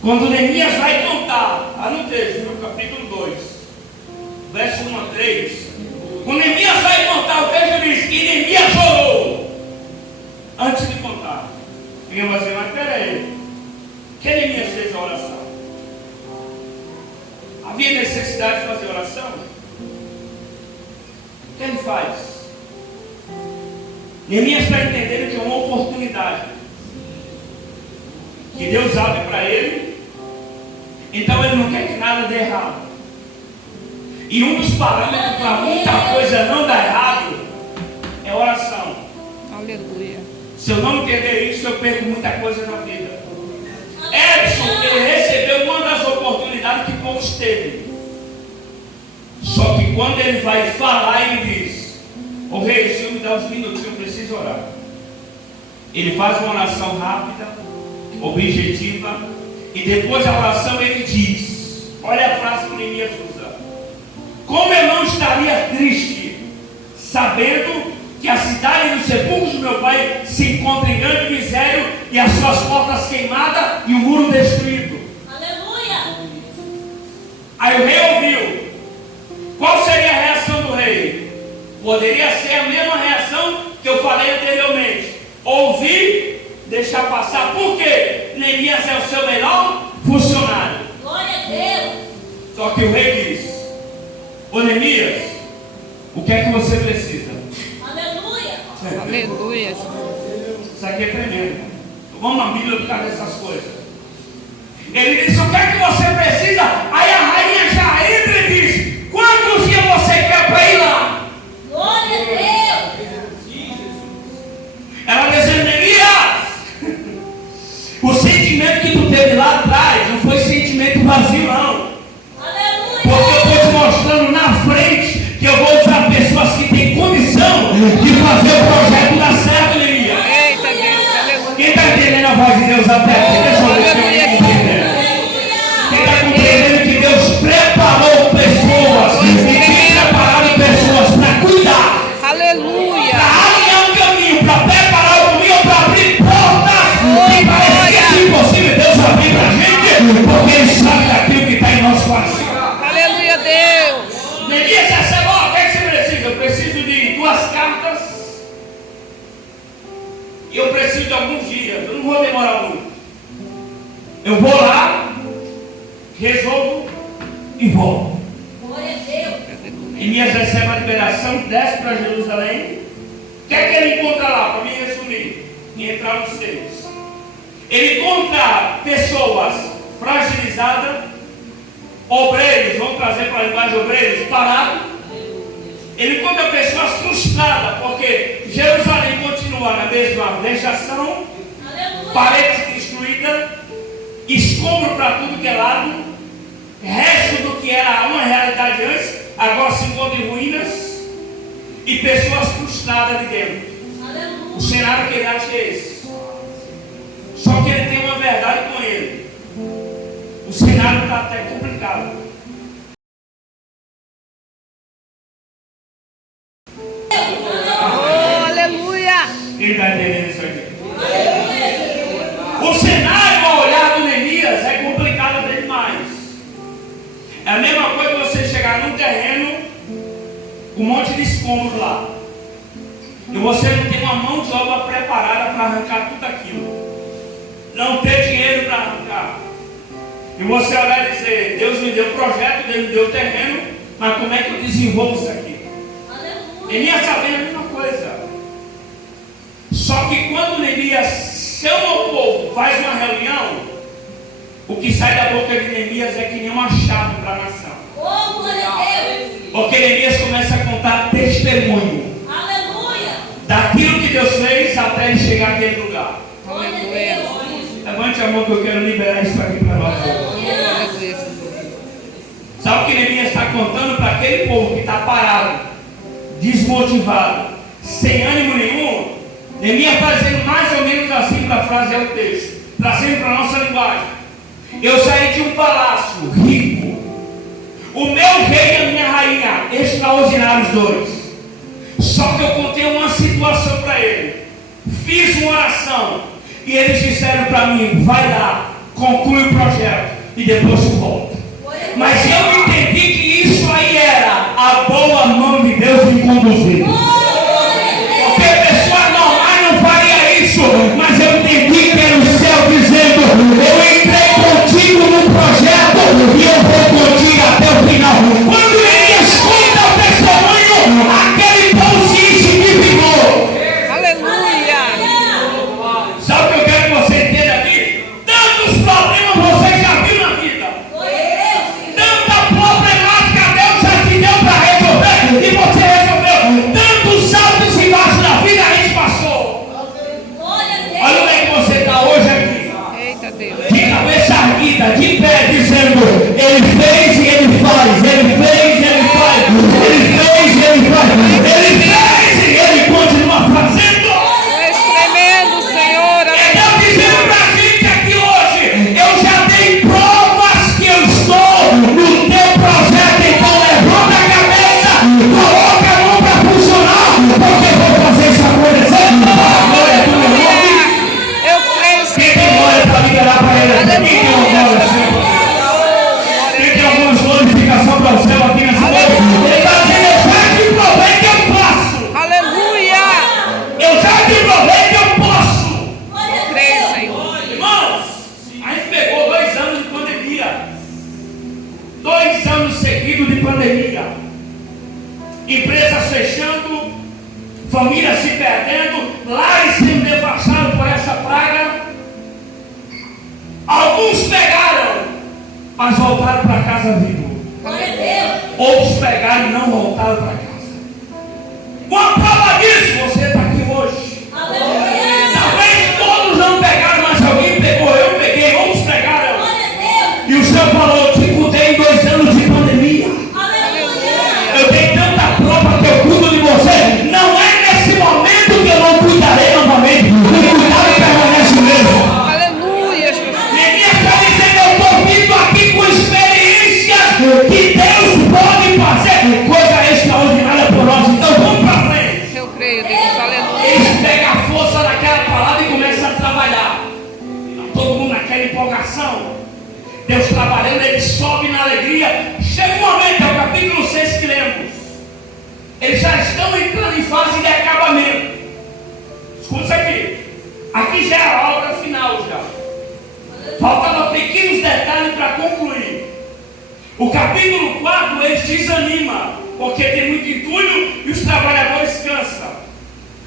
Quando Neemias vai contar, lá no texto, no capítulo 2, verso 1 a 3, quando Neemias vai contar, o texto diz que Neemias chorou antes de contar. Ninguém vai dizer, mas peraí, que Neemias fez a oração? Havia necessidade de fazer oração? O que ele faz? Neemias está entendendo que é uma oportunidade que Deus abre para ele. Então ele não quer que nada dê errado. E um dos parâmetros para muita coisa não dar errado é oração. Aleluia. Se eu não entender isso, eu perco muita coisa na vida. Edson, ele recebeu uma das oportunidades que poucos teve. Só que quando ele vai falar, ele diz, ô rei, o senhor me dá uns minutos, eu preciso orar. Ele faz uma oração rápida, objetiva, e depois da oração ele diz, olha a frase que Neemias usa, como eu não estaria triste, sabendo que a cidade dos sepulcros do meu pai se encontra em grande miséria e as suas portas queimadas e o muro destruído. Aleluia. Aí o rei ouviu. Qual seria a reação do rei? Poderia ser a mesma reação que eu falei anteriormente. Ouvir, deixar passar. Por quê? Neemias é o seu melhor funcionário. Glória a Deus. Só que o rei diz, ô Neemias, o que é que você precisa? Aleluia. Aleluia. Isso aqui é tremendo. Vamos na Bíblia por causa dessas coisas. Ele disse: o que é que você precisa? Aí a rainha já entra e diz: quantos dias você quer para ir lá? Glória a Deus. Ela dizendo: Neemias, o sentimento que tu teve lá atrás não foi sentimento vazio, não. Aleluia. Porque eu estou te mostrando na frente que eu vou usar pessoas que têm condição de fazer o projeto dar certo, Neemias. Eita Deus, aleluia. Quem está entendendo a voz de Deus até aqui? Deixa eu ver se alguém está entendendo. Quem está compreendendo que Deus preparou pessoas e tem preparado pessoas para cuidar, Aleluia. para alinhar um caminho, para preparar o caminho, para abrir portas que parecia impossível Deus abrir para a gente, porque Ele sabe daquilo que está em nosso coração. Aleluia, Deus. Neemias recebe: o que é que você precisa? Eu preciso de 2 cartas e eu preciso de alguns dias. Eu não vou demorar muito. Eu vou lá, resolvo e volto. Glória a Deus. Neemias recebe a liberação, desce para Jerusalém. O que é que ele encontra lá? Para me resumir, e entrar nos 6. Ele encontra pessoas fragilizadas, obreiros, vamos trazer para a linguagem obreiros, parados. Ele encontra pessoas frustradas, porque Jerusalém continua na mesma vexação, Aleluia. paredes destruídas, escombro para tudo que é lado, resto do que era uma realidade antes, agora se encontra em ruínas, e pessoas frustradas de dentro. O Aleluia. cenário que ele acha é esse. Só que ele tem uma verdade com ele. O cenário está até complicado. Oh, aleluia. Ele está entendendo isso aqui? O cenário, ao olhar do Neemias, é complicado até demais. É a mesma coisa que você chegar num terreno com um monte de escombros lá, e você não tem uma mão de obra preparada para arrancar tudo aquilo, não ter dinheiro para arrancar, e você olhar e dizer: Deus me deu o projeto, Deus me deu o terreno, mas como é que eu desenvolvo isso aqui? Aleluia. Neemias sabia a mesma coisa. Só que quando Neemias chama o povo, faz uma reunião, o que sai da boca de Neemias é que nem uma chave para a nação. Oh, glória a Deus. Porque Neemias começa a contar testemunho Aleluia. daquilo que Deus fez até ele chegar naquele lugar. Glória a Aleluia. Deus. Levante a mão que eu quero liberar isso aqui para nós. Aleluia. Aleluia. Sabe o que Neemias está contando para aquele povo que está parado, desmotivado, sem ânimo nenhum? Neemias está dizendo mais ou menos assim, para frasear o texto, trazendo para a nossa linguagem: eu saí de um palácio rico, o meu rei e a minha rainha, extraordinários dois. Só que eu contei uma situação para ele, fiz uma oração, e eles disseram para mim: vai lá, conclui o projeto e depois tu volta. Mas eu entendi que isso aí era a boa mão de Deus me conduzir. Porque pessoas normais não faria isso, mas eu entendi que era o céu dizendo: eu entrei contigo no projeto e eu vou contigo até o final. Quando ele escuta o testemunho, aquele povo se indignou. Aleluia. Sabe o que eu quero que você entenda aqui? Tantos problemas você já viu na vida, Glória a Deus. tanta problemática Deus já te deu para resolver e você resolveu. Tantos altos e baixos da vida a gente passou. Glória a Deus. Olha onde é que você está hoje aqui, Eita Deus. de cabeça erguida, de pé, dizendo: ele fez e ele faz, ele fez e ele faz, ele fez e ele faz, ele fez e ele continua fazendo. Tu és tremendo, Senhor. Então Aleluia. dizendo para a gente aqui hoje: eu já dei provas que eu estou no teu projeto, então levanta a cabeça, coloca a mão para funcionar, porque eu vou fazer isso acontecer. Glória a Deus. Eu creio, Quem tem Senhor. glória para liberar para ele? Quem tem uma glória, Senhor? Quem tem alguma glorificação para o céu aqui nessa noite? Ele está dizendo: eu já te provei que eu faço. Aleluia. Eu já te provei que eu posso. Eu creio, Senhor. Irmãos, a gente pegou 2 anos de pandemia. 2 anos seguidos de pandemia. Empresas fechando, famílias se perdendo, lares sendo devastados por essa praga. Alguns pegaram mas voltaram para casa vivo. Glória a Deus. Outros pegaram e não voltaram para casa. Uma prova disso, você está aqui hoje. Aleluia. Talvez todos não pegaram, mas alguém pegou, eu peguei, outros pegaram. Glória a Deus. E o Senhor falou, eu te cuidei em 2 anos de pandemia. Aleluia. Eu tenho tanta prova que eu cuido de você. Não é nesse momento que eu não cuidarei novamente. O cuidado permanece mesmo. Aleluia, Jesus. Neemias está dizendo, eu estou vindo aqui com experiências que Deus pode fazer coisa extraordinária por nós. Então vamos para frente. Eu creio, Deus. Aleluia. Eles pegam a força daquela palavra e começam a trabalhar. Todo mundo naquela empolgação. Deus trabalhando, ele sobe na alegria. Chega um momento, é o capítulo 6 que lemos. Eles já estão entrando em fase de acabamento. Escuta isso aqui. Aqui já é a obra final já. Faltavam pequenos detalhes para concluir. O capítulo 4 eles desanimam, porque tem muito entulho e os trabalhadores cansam.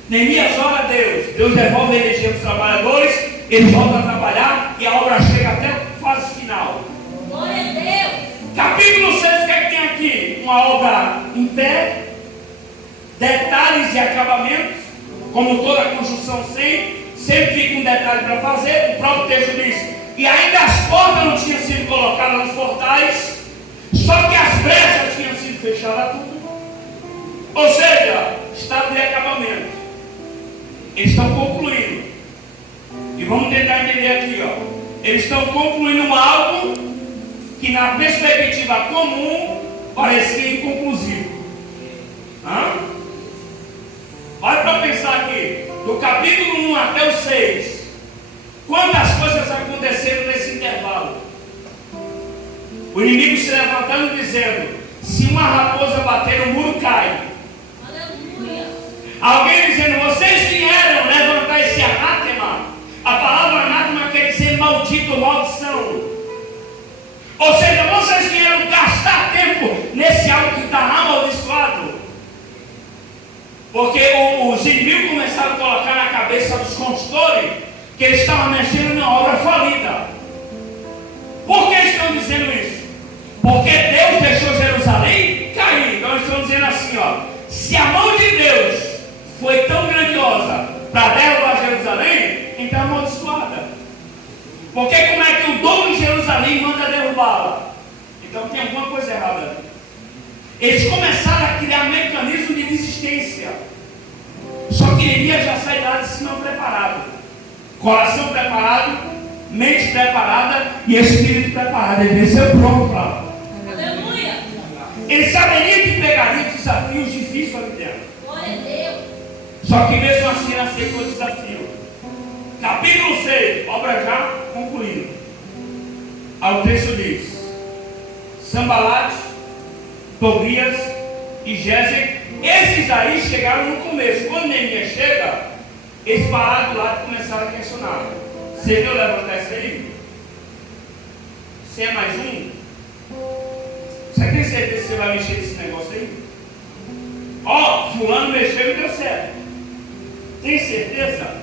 Neemias ora a Deus. Deus devolve a energia dos trabalhadores, eles voltam a trabalhar e a obra chega até a fase final. Glória a Deus. Capítulo 6, o que é que tem aqui? Uma obra em pé, detalhes de acabamento, como toda construção sempre fica um detalhe para fazer. O próprio texto diz, e ainda as portas não tinham sido colocadas nos portais, só que as brechas tinham sido fechadas tudo. Ou seja, estado de acabamento. Eles estão concluindo. E vamos tentar entender aqui, ó. Eles estão concluindo algo que na perspectiva comum parecia inconclusivo. Olha para pensar aqui, do capítulo 1 até o 6, quantas coisas aconteceram nesse intervalo? O inimigo se levantando dizendo, se uma raposa bater no muro cai. Aleluia. Alguém dizendo, vocês vieram levantar esse anátema. A palavra anátema quer dizer maldito, maldição. Ou seja, vocês vieram gastar tempo nesse algo que está amaldiçoado. Porque os inimigos começaram a colocar na cabeça dos consultores que eles estavam mexendo na obra falida. Por que estão dizendo isso? Porque Deus deixou Jerusalém cair. Então eles estão dizendo assim, ó, se a mão de Deus foi tão grandiosa para derrubar Jerusalém, então é amaldiçoada. Porque como é que o dono de Jerusalém manda derrubá-la? Então tem alguma coisa errada ali. Eles começaram a criar mecanismo de desistência. Só que Neemias já sai lá de cima preparado. Coração preparado, mente preparada e espírito preparado. Ele desceu pronto para lá. Aleluia. Ele saberia que pegaria desafios difíceis ali dentro. Glória a Deus. Só que mesmo assim ele aceitou o desafio. Capítulo 6, obra já concluída. Aí o texto diz, Sambalate, Tobias e Gesem, esses aí chegaram no começo. Quando Neemias chega, eles pararam do lado e começaram a questionar. Você viu levantar isso aí? Você é mais um? Você tem certeza que você vai mexer nesse negócio aí? Ó, fulano mexeu e deu certo. Tem certeza?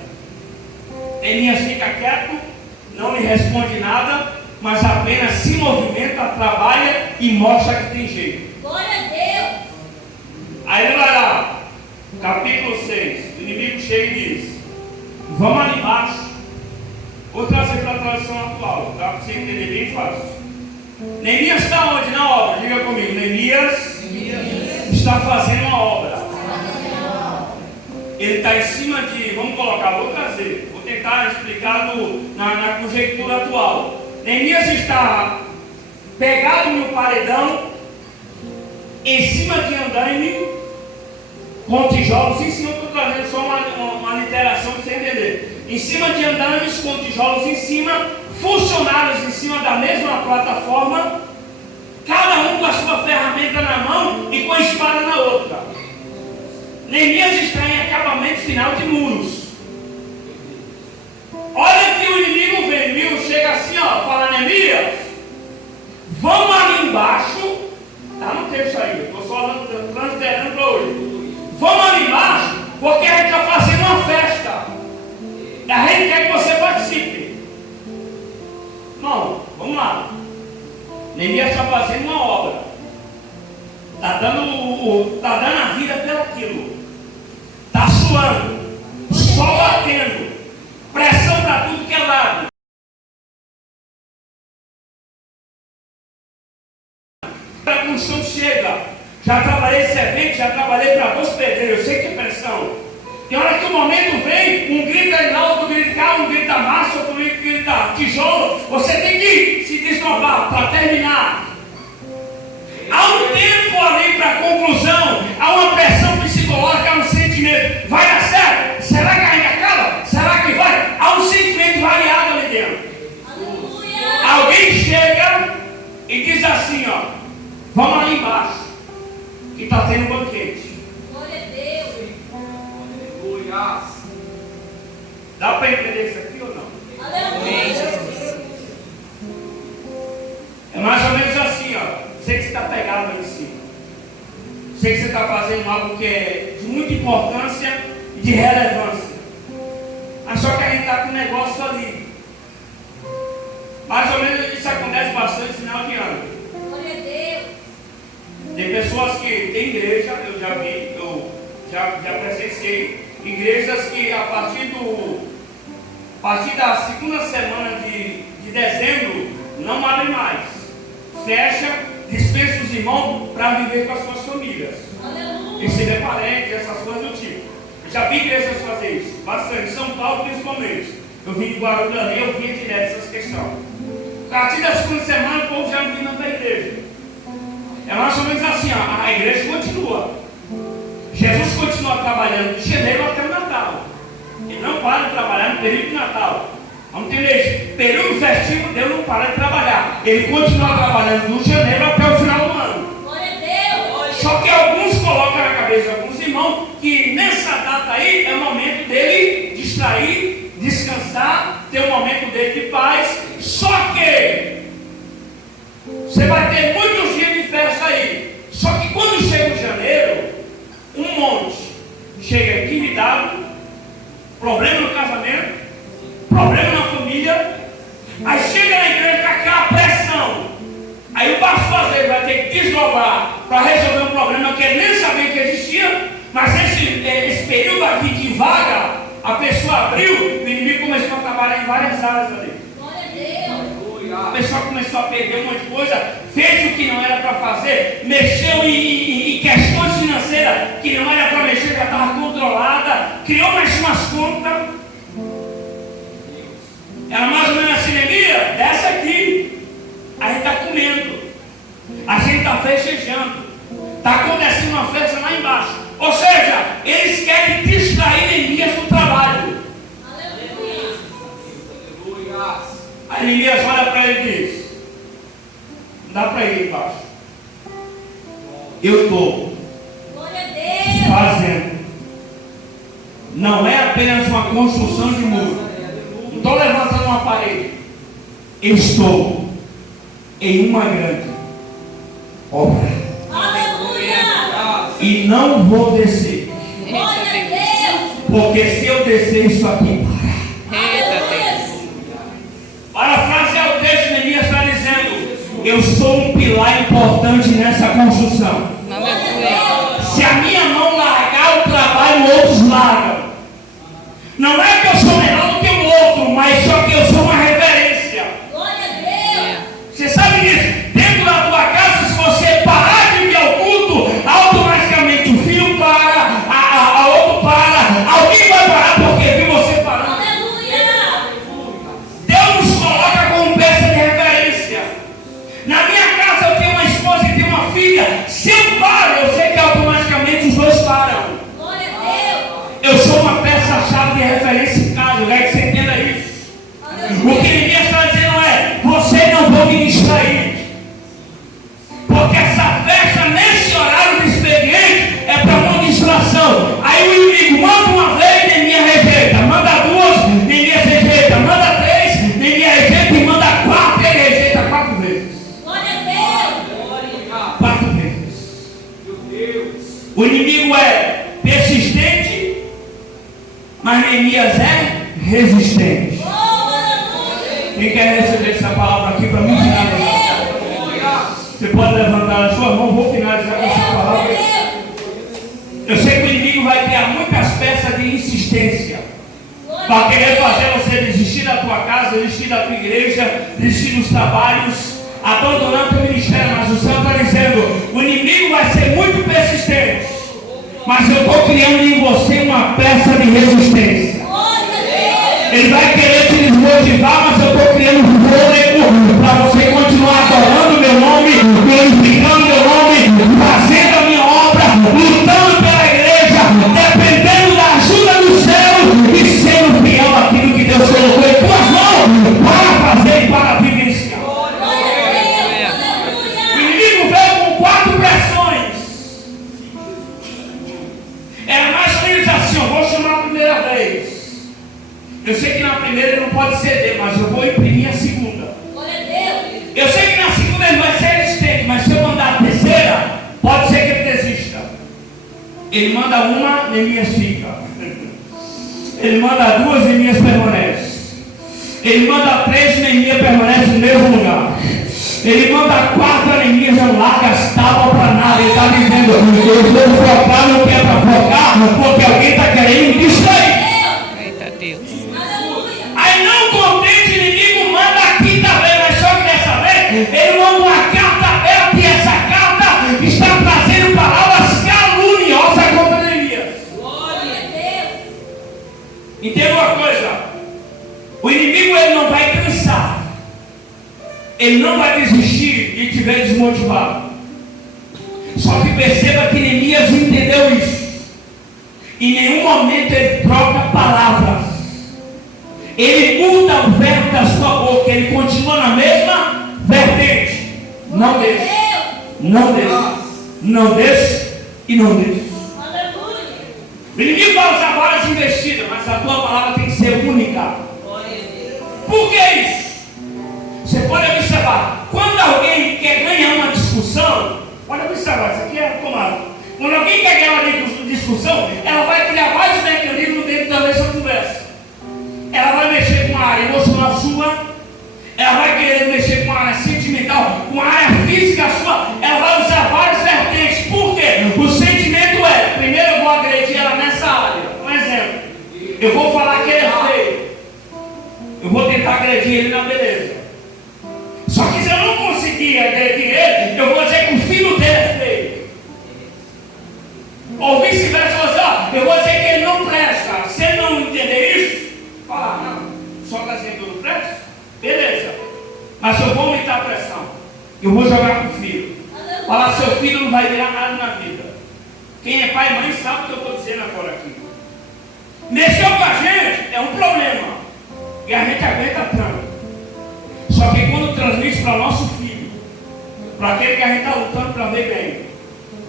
Neemias fica quieto, não lhe responde nada, mas apenas se movimenta, trabalha e mostra que tem jeito. Glória a Deus. Aí ele vai lá, capítulo 6, o inimigo chega e diz, vamos ali embaixo. Vou trazer para a tradução atual, tá? Para você entender bem fácil. Neemias está onde na obra? Diga comigo, Neemias está fazendo uma obra. Ele está em cima de, vamos colocar, vou trazer, vou tentar explicar na conjectura atual. Neemias está pegado no paredão, em cima de andaime, com tijolos. Em cima, eu estou trazendo só uma literação para você entender. Em cima de andaimes, com tijolos em cima, funcionários em cima da mesma plataforma, cada um com a sua ferramenta na mão e com a espada na outra. Neemias está em acabamento final de muros. Olha que o inimigo vem, viu? Chega assim, ó, fala, Neemias, vamos ali embaixo. Está no texto aí, estou só transferindo para hoje. Vamos ali embaixo, porque a gente está fazendo uma festa. A gente quer que você participe. Não, vamos lá. Neemias está fazendo uma obra. Está dando a vida pelaquilo. Está suando. Sol batendo. Pressão para tudo que é lado. A construção chega. Já trabalhei esse evento, já trabalhei para 2 pedreiros. Eu sei que é pressão. Tem hora que o momento vem, um grita lá, outro grita cá, um grita massa, outro grita tijolo. Você tem que se desdobrar para terminar. Há um tempo ali para a conclusão, há uma pressão psicológica, há um sentimento. Vai dar certo? Será que ainda acaba? Será que vai? Há um sentimento variado ali dentro. Aleluia. Alguém chega e diz assim, ó, vamos ali embaixo, que está tendo banquete. Glória a Deus. Aleluia. Dá para entender isso aqui ou não? Aleluia. É mais ou menos assim, ó. Sei que você está pegado aí em cima. Sei que você está fazendo algo que é de muita importância e de relevância. Mas só que a gente está com um negócio ali. Mais ou menos isso acontece bastante no final de ano. Glória a Deus. Tem pessoas que tem igreja, eu já vi, eu já presenciei igrejas que a partir da segunda semana de dezembro não abrem mais. Fecha, dispensa os irmãos para viver com as suas famílias. Aleluia. Receber parentes, essas coisas do tipo. Eu já vi igrejas fazer isso, bastante, em São Paulo principalmente. Eu vim de Guarulhos ali, eu via direto essas questões. A partir da segunda semana o povo já não vem na igreja. É mais ou menos assim, ó, a igreja continua. Jesus continua trabalhando de janeiro até o Natal. Ele não para de trabalhar no período de Natal. Vamos entender isso. Período festivo, Deus não para de trabalhar. Ele continua trabalhando de janeiro até o final do ano. Glória a Deus. Só que alguns colocam na cabeça de alguns irmãos que nessa data aí é o momento dele distrair, descansar, ter um momento dele de paz. Só que você vai ter muitos dias de festa aí. Só que quando chega o janeiro, um monte chega endividado, problema no casamento, problema na família. Aí chega na igreja com aquela pressão. Aí o pastor às vezes vai ter que desdobrar para resolver um problema que ele nem sabia que existia. Mas esse período aqui de vaga, a pessoa abriu, o inimigo começou a trabalhar em várias áreas ali. Glória a Deus. A pessoa começou a perder um monte de coisa, fez o que não era para fazer, mexeu em questões financeiras que não era para mexer, já estava controlada, criou mais umas contas. Era mais ou menos assim, Neemias, desce aqui. A gente está comendo, a gente está festejando, está acontecendo uma festa lá embaixo. Ou seja, eles querem distrair Neemias do trabalho. Aleluia. Aleluia. Aí Neemias olha para ele e diz: não dá para ir embaixo. Eu estou Glória a Deus. fazendo. Não é apenas uma construção de muro. Não estou levantando uma parede. Eu estou em uma grande obra. Aleluia. E não vou descer. Glória a Deus. Porque se eu descer isso aqui para. Eita Deus. Parafrasear o texto, Neemias está dizendo: eu sou um pilar importante nessa construção. Aleluia. Se a minha mão largar o trabalho, outros largam. Não é que eu sou melhor do que o outro, mas só que eu sou uma referência. Glória a Deus. Você sabe disso? Dentro da tua casa, se você parar de vir ao culto, automaticamente o filho para, a outro para, alguém vai parar porque viu você parando. Aleluia. Deus nos coloca como peça de referência. Na minha casa eu tenho uma esposa e tenho uma filha. Se eu paro, eu sei que automaticamente os dois param. Glória a Deus. Eu sou uma peça-chave de referência em casa. Eu quero que você entenda isso. O que Neemias está dizendo é: você não vou me distrair. Porque essa festa nesse horário de expediente é para uma distração. Aí o inimigo manda uma vez, Neemias rejeita. Manda duas, Neemias rejeita. Manda três, Neemias rejeita. E manda quatro, ele rejeita 4 vezes. Glória a Deus. 4 vezes. Meu Deus. O inimigo é persistente, mas Neemias é resistente. Oh, aleluia. Quem quer receber essa palavra aqui para mim finalizar? Você pode levantar a sua mão, vou finalizar com essa palavra. Eu sei que o inimigo vai criar muitas peças de insistência. Vai querer fazer você desistir da tua casa, desistir da tua igreja, desistir dos trabalhos, abandonando o teu ministério. Mas o Senhor está dizendo, o inimigo vai ser muito persistente. Mas eu estou criando em você uma peça de resistência. Ele vai querer te desmotivar, mas eu estou criando um fôlego para você continuar adorando meu nome, glorificando meu nome, fazendo a minha obra, lutando pela igreja, dependendo da ajuda do céu e sendo fiel àquilo que Deus colocou em tuas mãos para fazer e para vivenciar. O inimigo veio com 4 pressões. Era mais ou menos assim, eu vou chamar a primeira vez. Eu sei que na primeira ele não pode ceder, mas eu vou imprimir a segunda. Eu sei que na segunda ele vai ser resistente, mas se eu mandar a terceira, pode ser que ele desista. Ele manda uma, Neemias fica. Ele manda 2, Neemias permanece. Ele manda 3, Neemias permanece no mesmo lugar. Ele manda 4, Neemias não larga as tábuas para nada. Ele está dizendo, eu vou focar no que é para focar, porque alguém está querendo distrair. Aí não contente, o inimigo manda aqui também, mas só que dessa vez ele manda uma carta aberta e essa carta está trazendo palavras caluniosas contra Neemias. Entenda uma coisa, o inimigo ele não vai cansar, ele não vai desistir e te ver desmotivado. Só que perceba que Neemias entendeu isso. Em nenhum momento ele troca palavras. Ele muda o verbo da sua boca, ele continua na mesma vertente. Não deixe, não deixe, não deixe e não deixe. O inimigo vai usar várias investidas, mas a tua palavra tem que ser única. Por que isso? Você pode observar, quando alguém quer ganhar uma discussão, pode observar, isso aqui é tomado. Quando alguém quer ganhar uma discussão, ela vai criar vários mecanismos dentro da mesma conversa. Ela vai mexer com a área emocional sua, ela vai querer mexer com a área sentimental, com a área física sua, ela vai usar várias vertentes. Por quê? O sentimento é, primeiro eu vou agredir ela nessa área. Um exemplo, eu vou falar que ele é feio, eu vou tentar agredir ele na beleza. Só que se eu não conseguir agredir ele, eu vou dizer que o filho dele é feio. Ou vice-versa, eu vou dizer que ele não presta. Se ele não entender isso, fala, não, só está dizendo que eu não presto? Beleza. Mas eu vou aumentar a pressão. Eu vou jogar com o filho. Falar, seu filho não vai virar nada na vida. Quem é pai e mãe sabe o que eu estou dizendo agora aqui. Mexeu com a gente é um problema. E a gente aguenta tanto. Só que quando transmite para o nosso filho, para aquele que a gente está lutando para ver bem,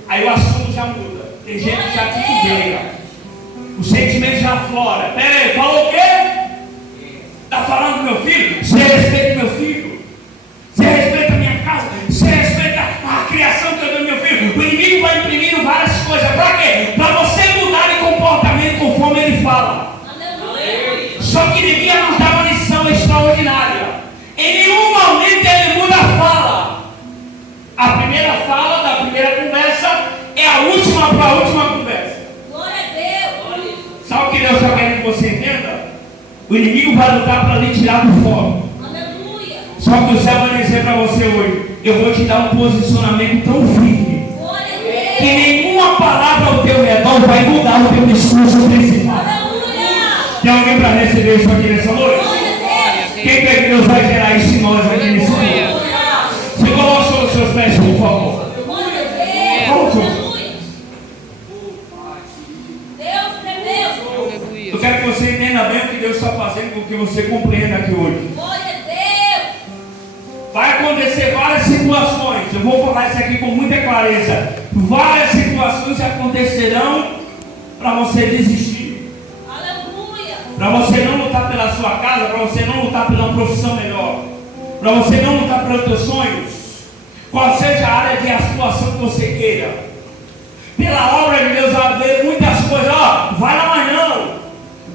aí o assunto já muda. Tem gente que já titubeia. O sentimento já aflora. Pera aí, falou o quê? Está falando do meu filho? Você respeita meu filho? Você respeita a minha casa? Você respeita a criação que eu dou ao meu filho? O inimigo vai imprimindo várias coisas. Para quê? Para você mudar de comportamento conforme ele fala. Só que Neemias nos dá uma lição extraordinária. Em nenhum momento ele muda a fala. A primeira fala da primeira conversa é a última para a última conversa. Sabe o que Deus está querendo que você entenda? O inimigo vai lutar para lhe tirar do foco. Só que o céu vai dizer para você hoje, eu vou te dar um posicionamento tão firme que nenhuma palavra ao teu redor vai mudar o teu discurso principal. Tem alguém para receber isso aqui nessa noite? Quem quer que Deus vai gerar isso em nós aqui nesse momento? Você coloca os seus pés, por favor. Eu quero que você entenda bem o que Deus está fazendo, com que você compreenda aqui hoje. Vai acontecer várias situações. Eu vou falar isso aqui com muita clareza. Várias situações acontecerão para você desistir. Para você não lutar pela sua casa, para você não lutar pela profissão melhor, para você não lutar pelos teus sonhos, qual seja a área de atuação que você queira. Pela obra de Deus vai haver muitas coisas. Vai lá amanhã,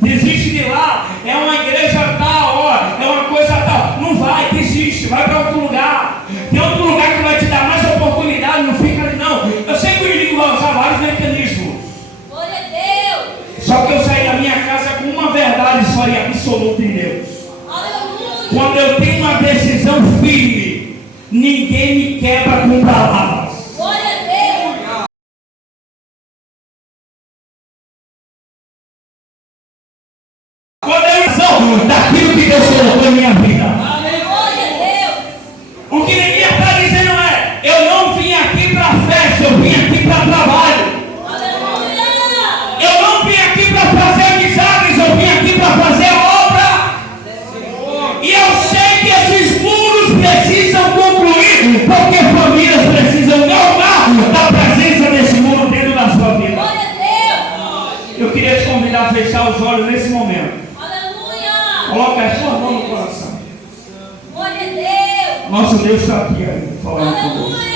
desiste de lá, é uma igreja tal, é uma coisa tal. Não vai, desiste, vai para outro lugar. Tem outro lugar que vai te dar mais absoluta em Deus. Aleluia. Quando eu tenho uma decisão firme, ninguém me quebra com palavras. Glória a Deus. Quando eu sou daquilo que Deus colocou em minha vida. Glória a Deus. O que Neemias está dizendo é: eu não vim aqui para festa, eu vim aqui para trabalho. Aleluia. Eu não vim aqui para fazer amizades, eu vim aqui para fazer obra. E eu sei que esses muros precisam concluir, porque famílias precisam galgar da presença desse muro dentro da sua vida. Glória a Deus. Eu queria te convidar a fechar os olhos nesse momento. Aleluia. Coloca a sua mão no coração. Glória a Deus. Nosso Deus está aqui falando conosco. Aleluia.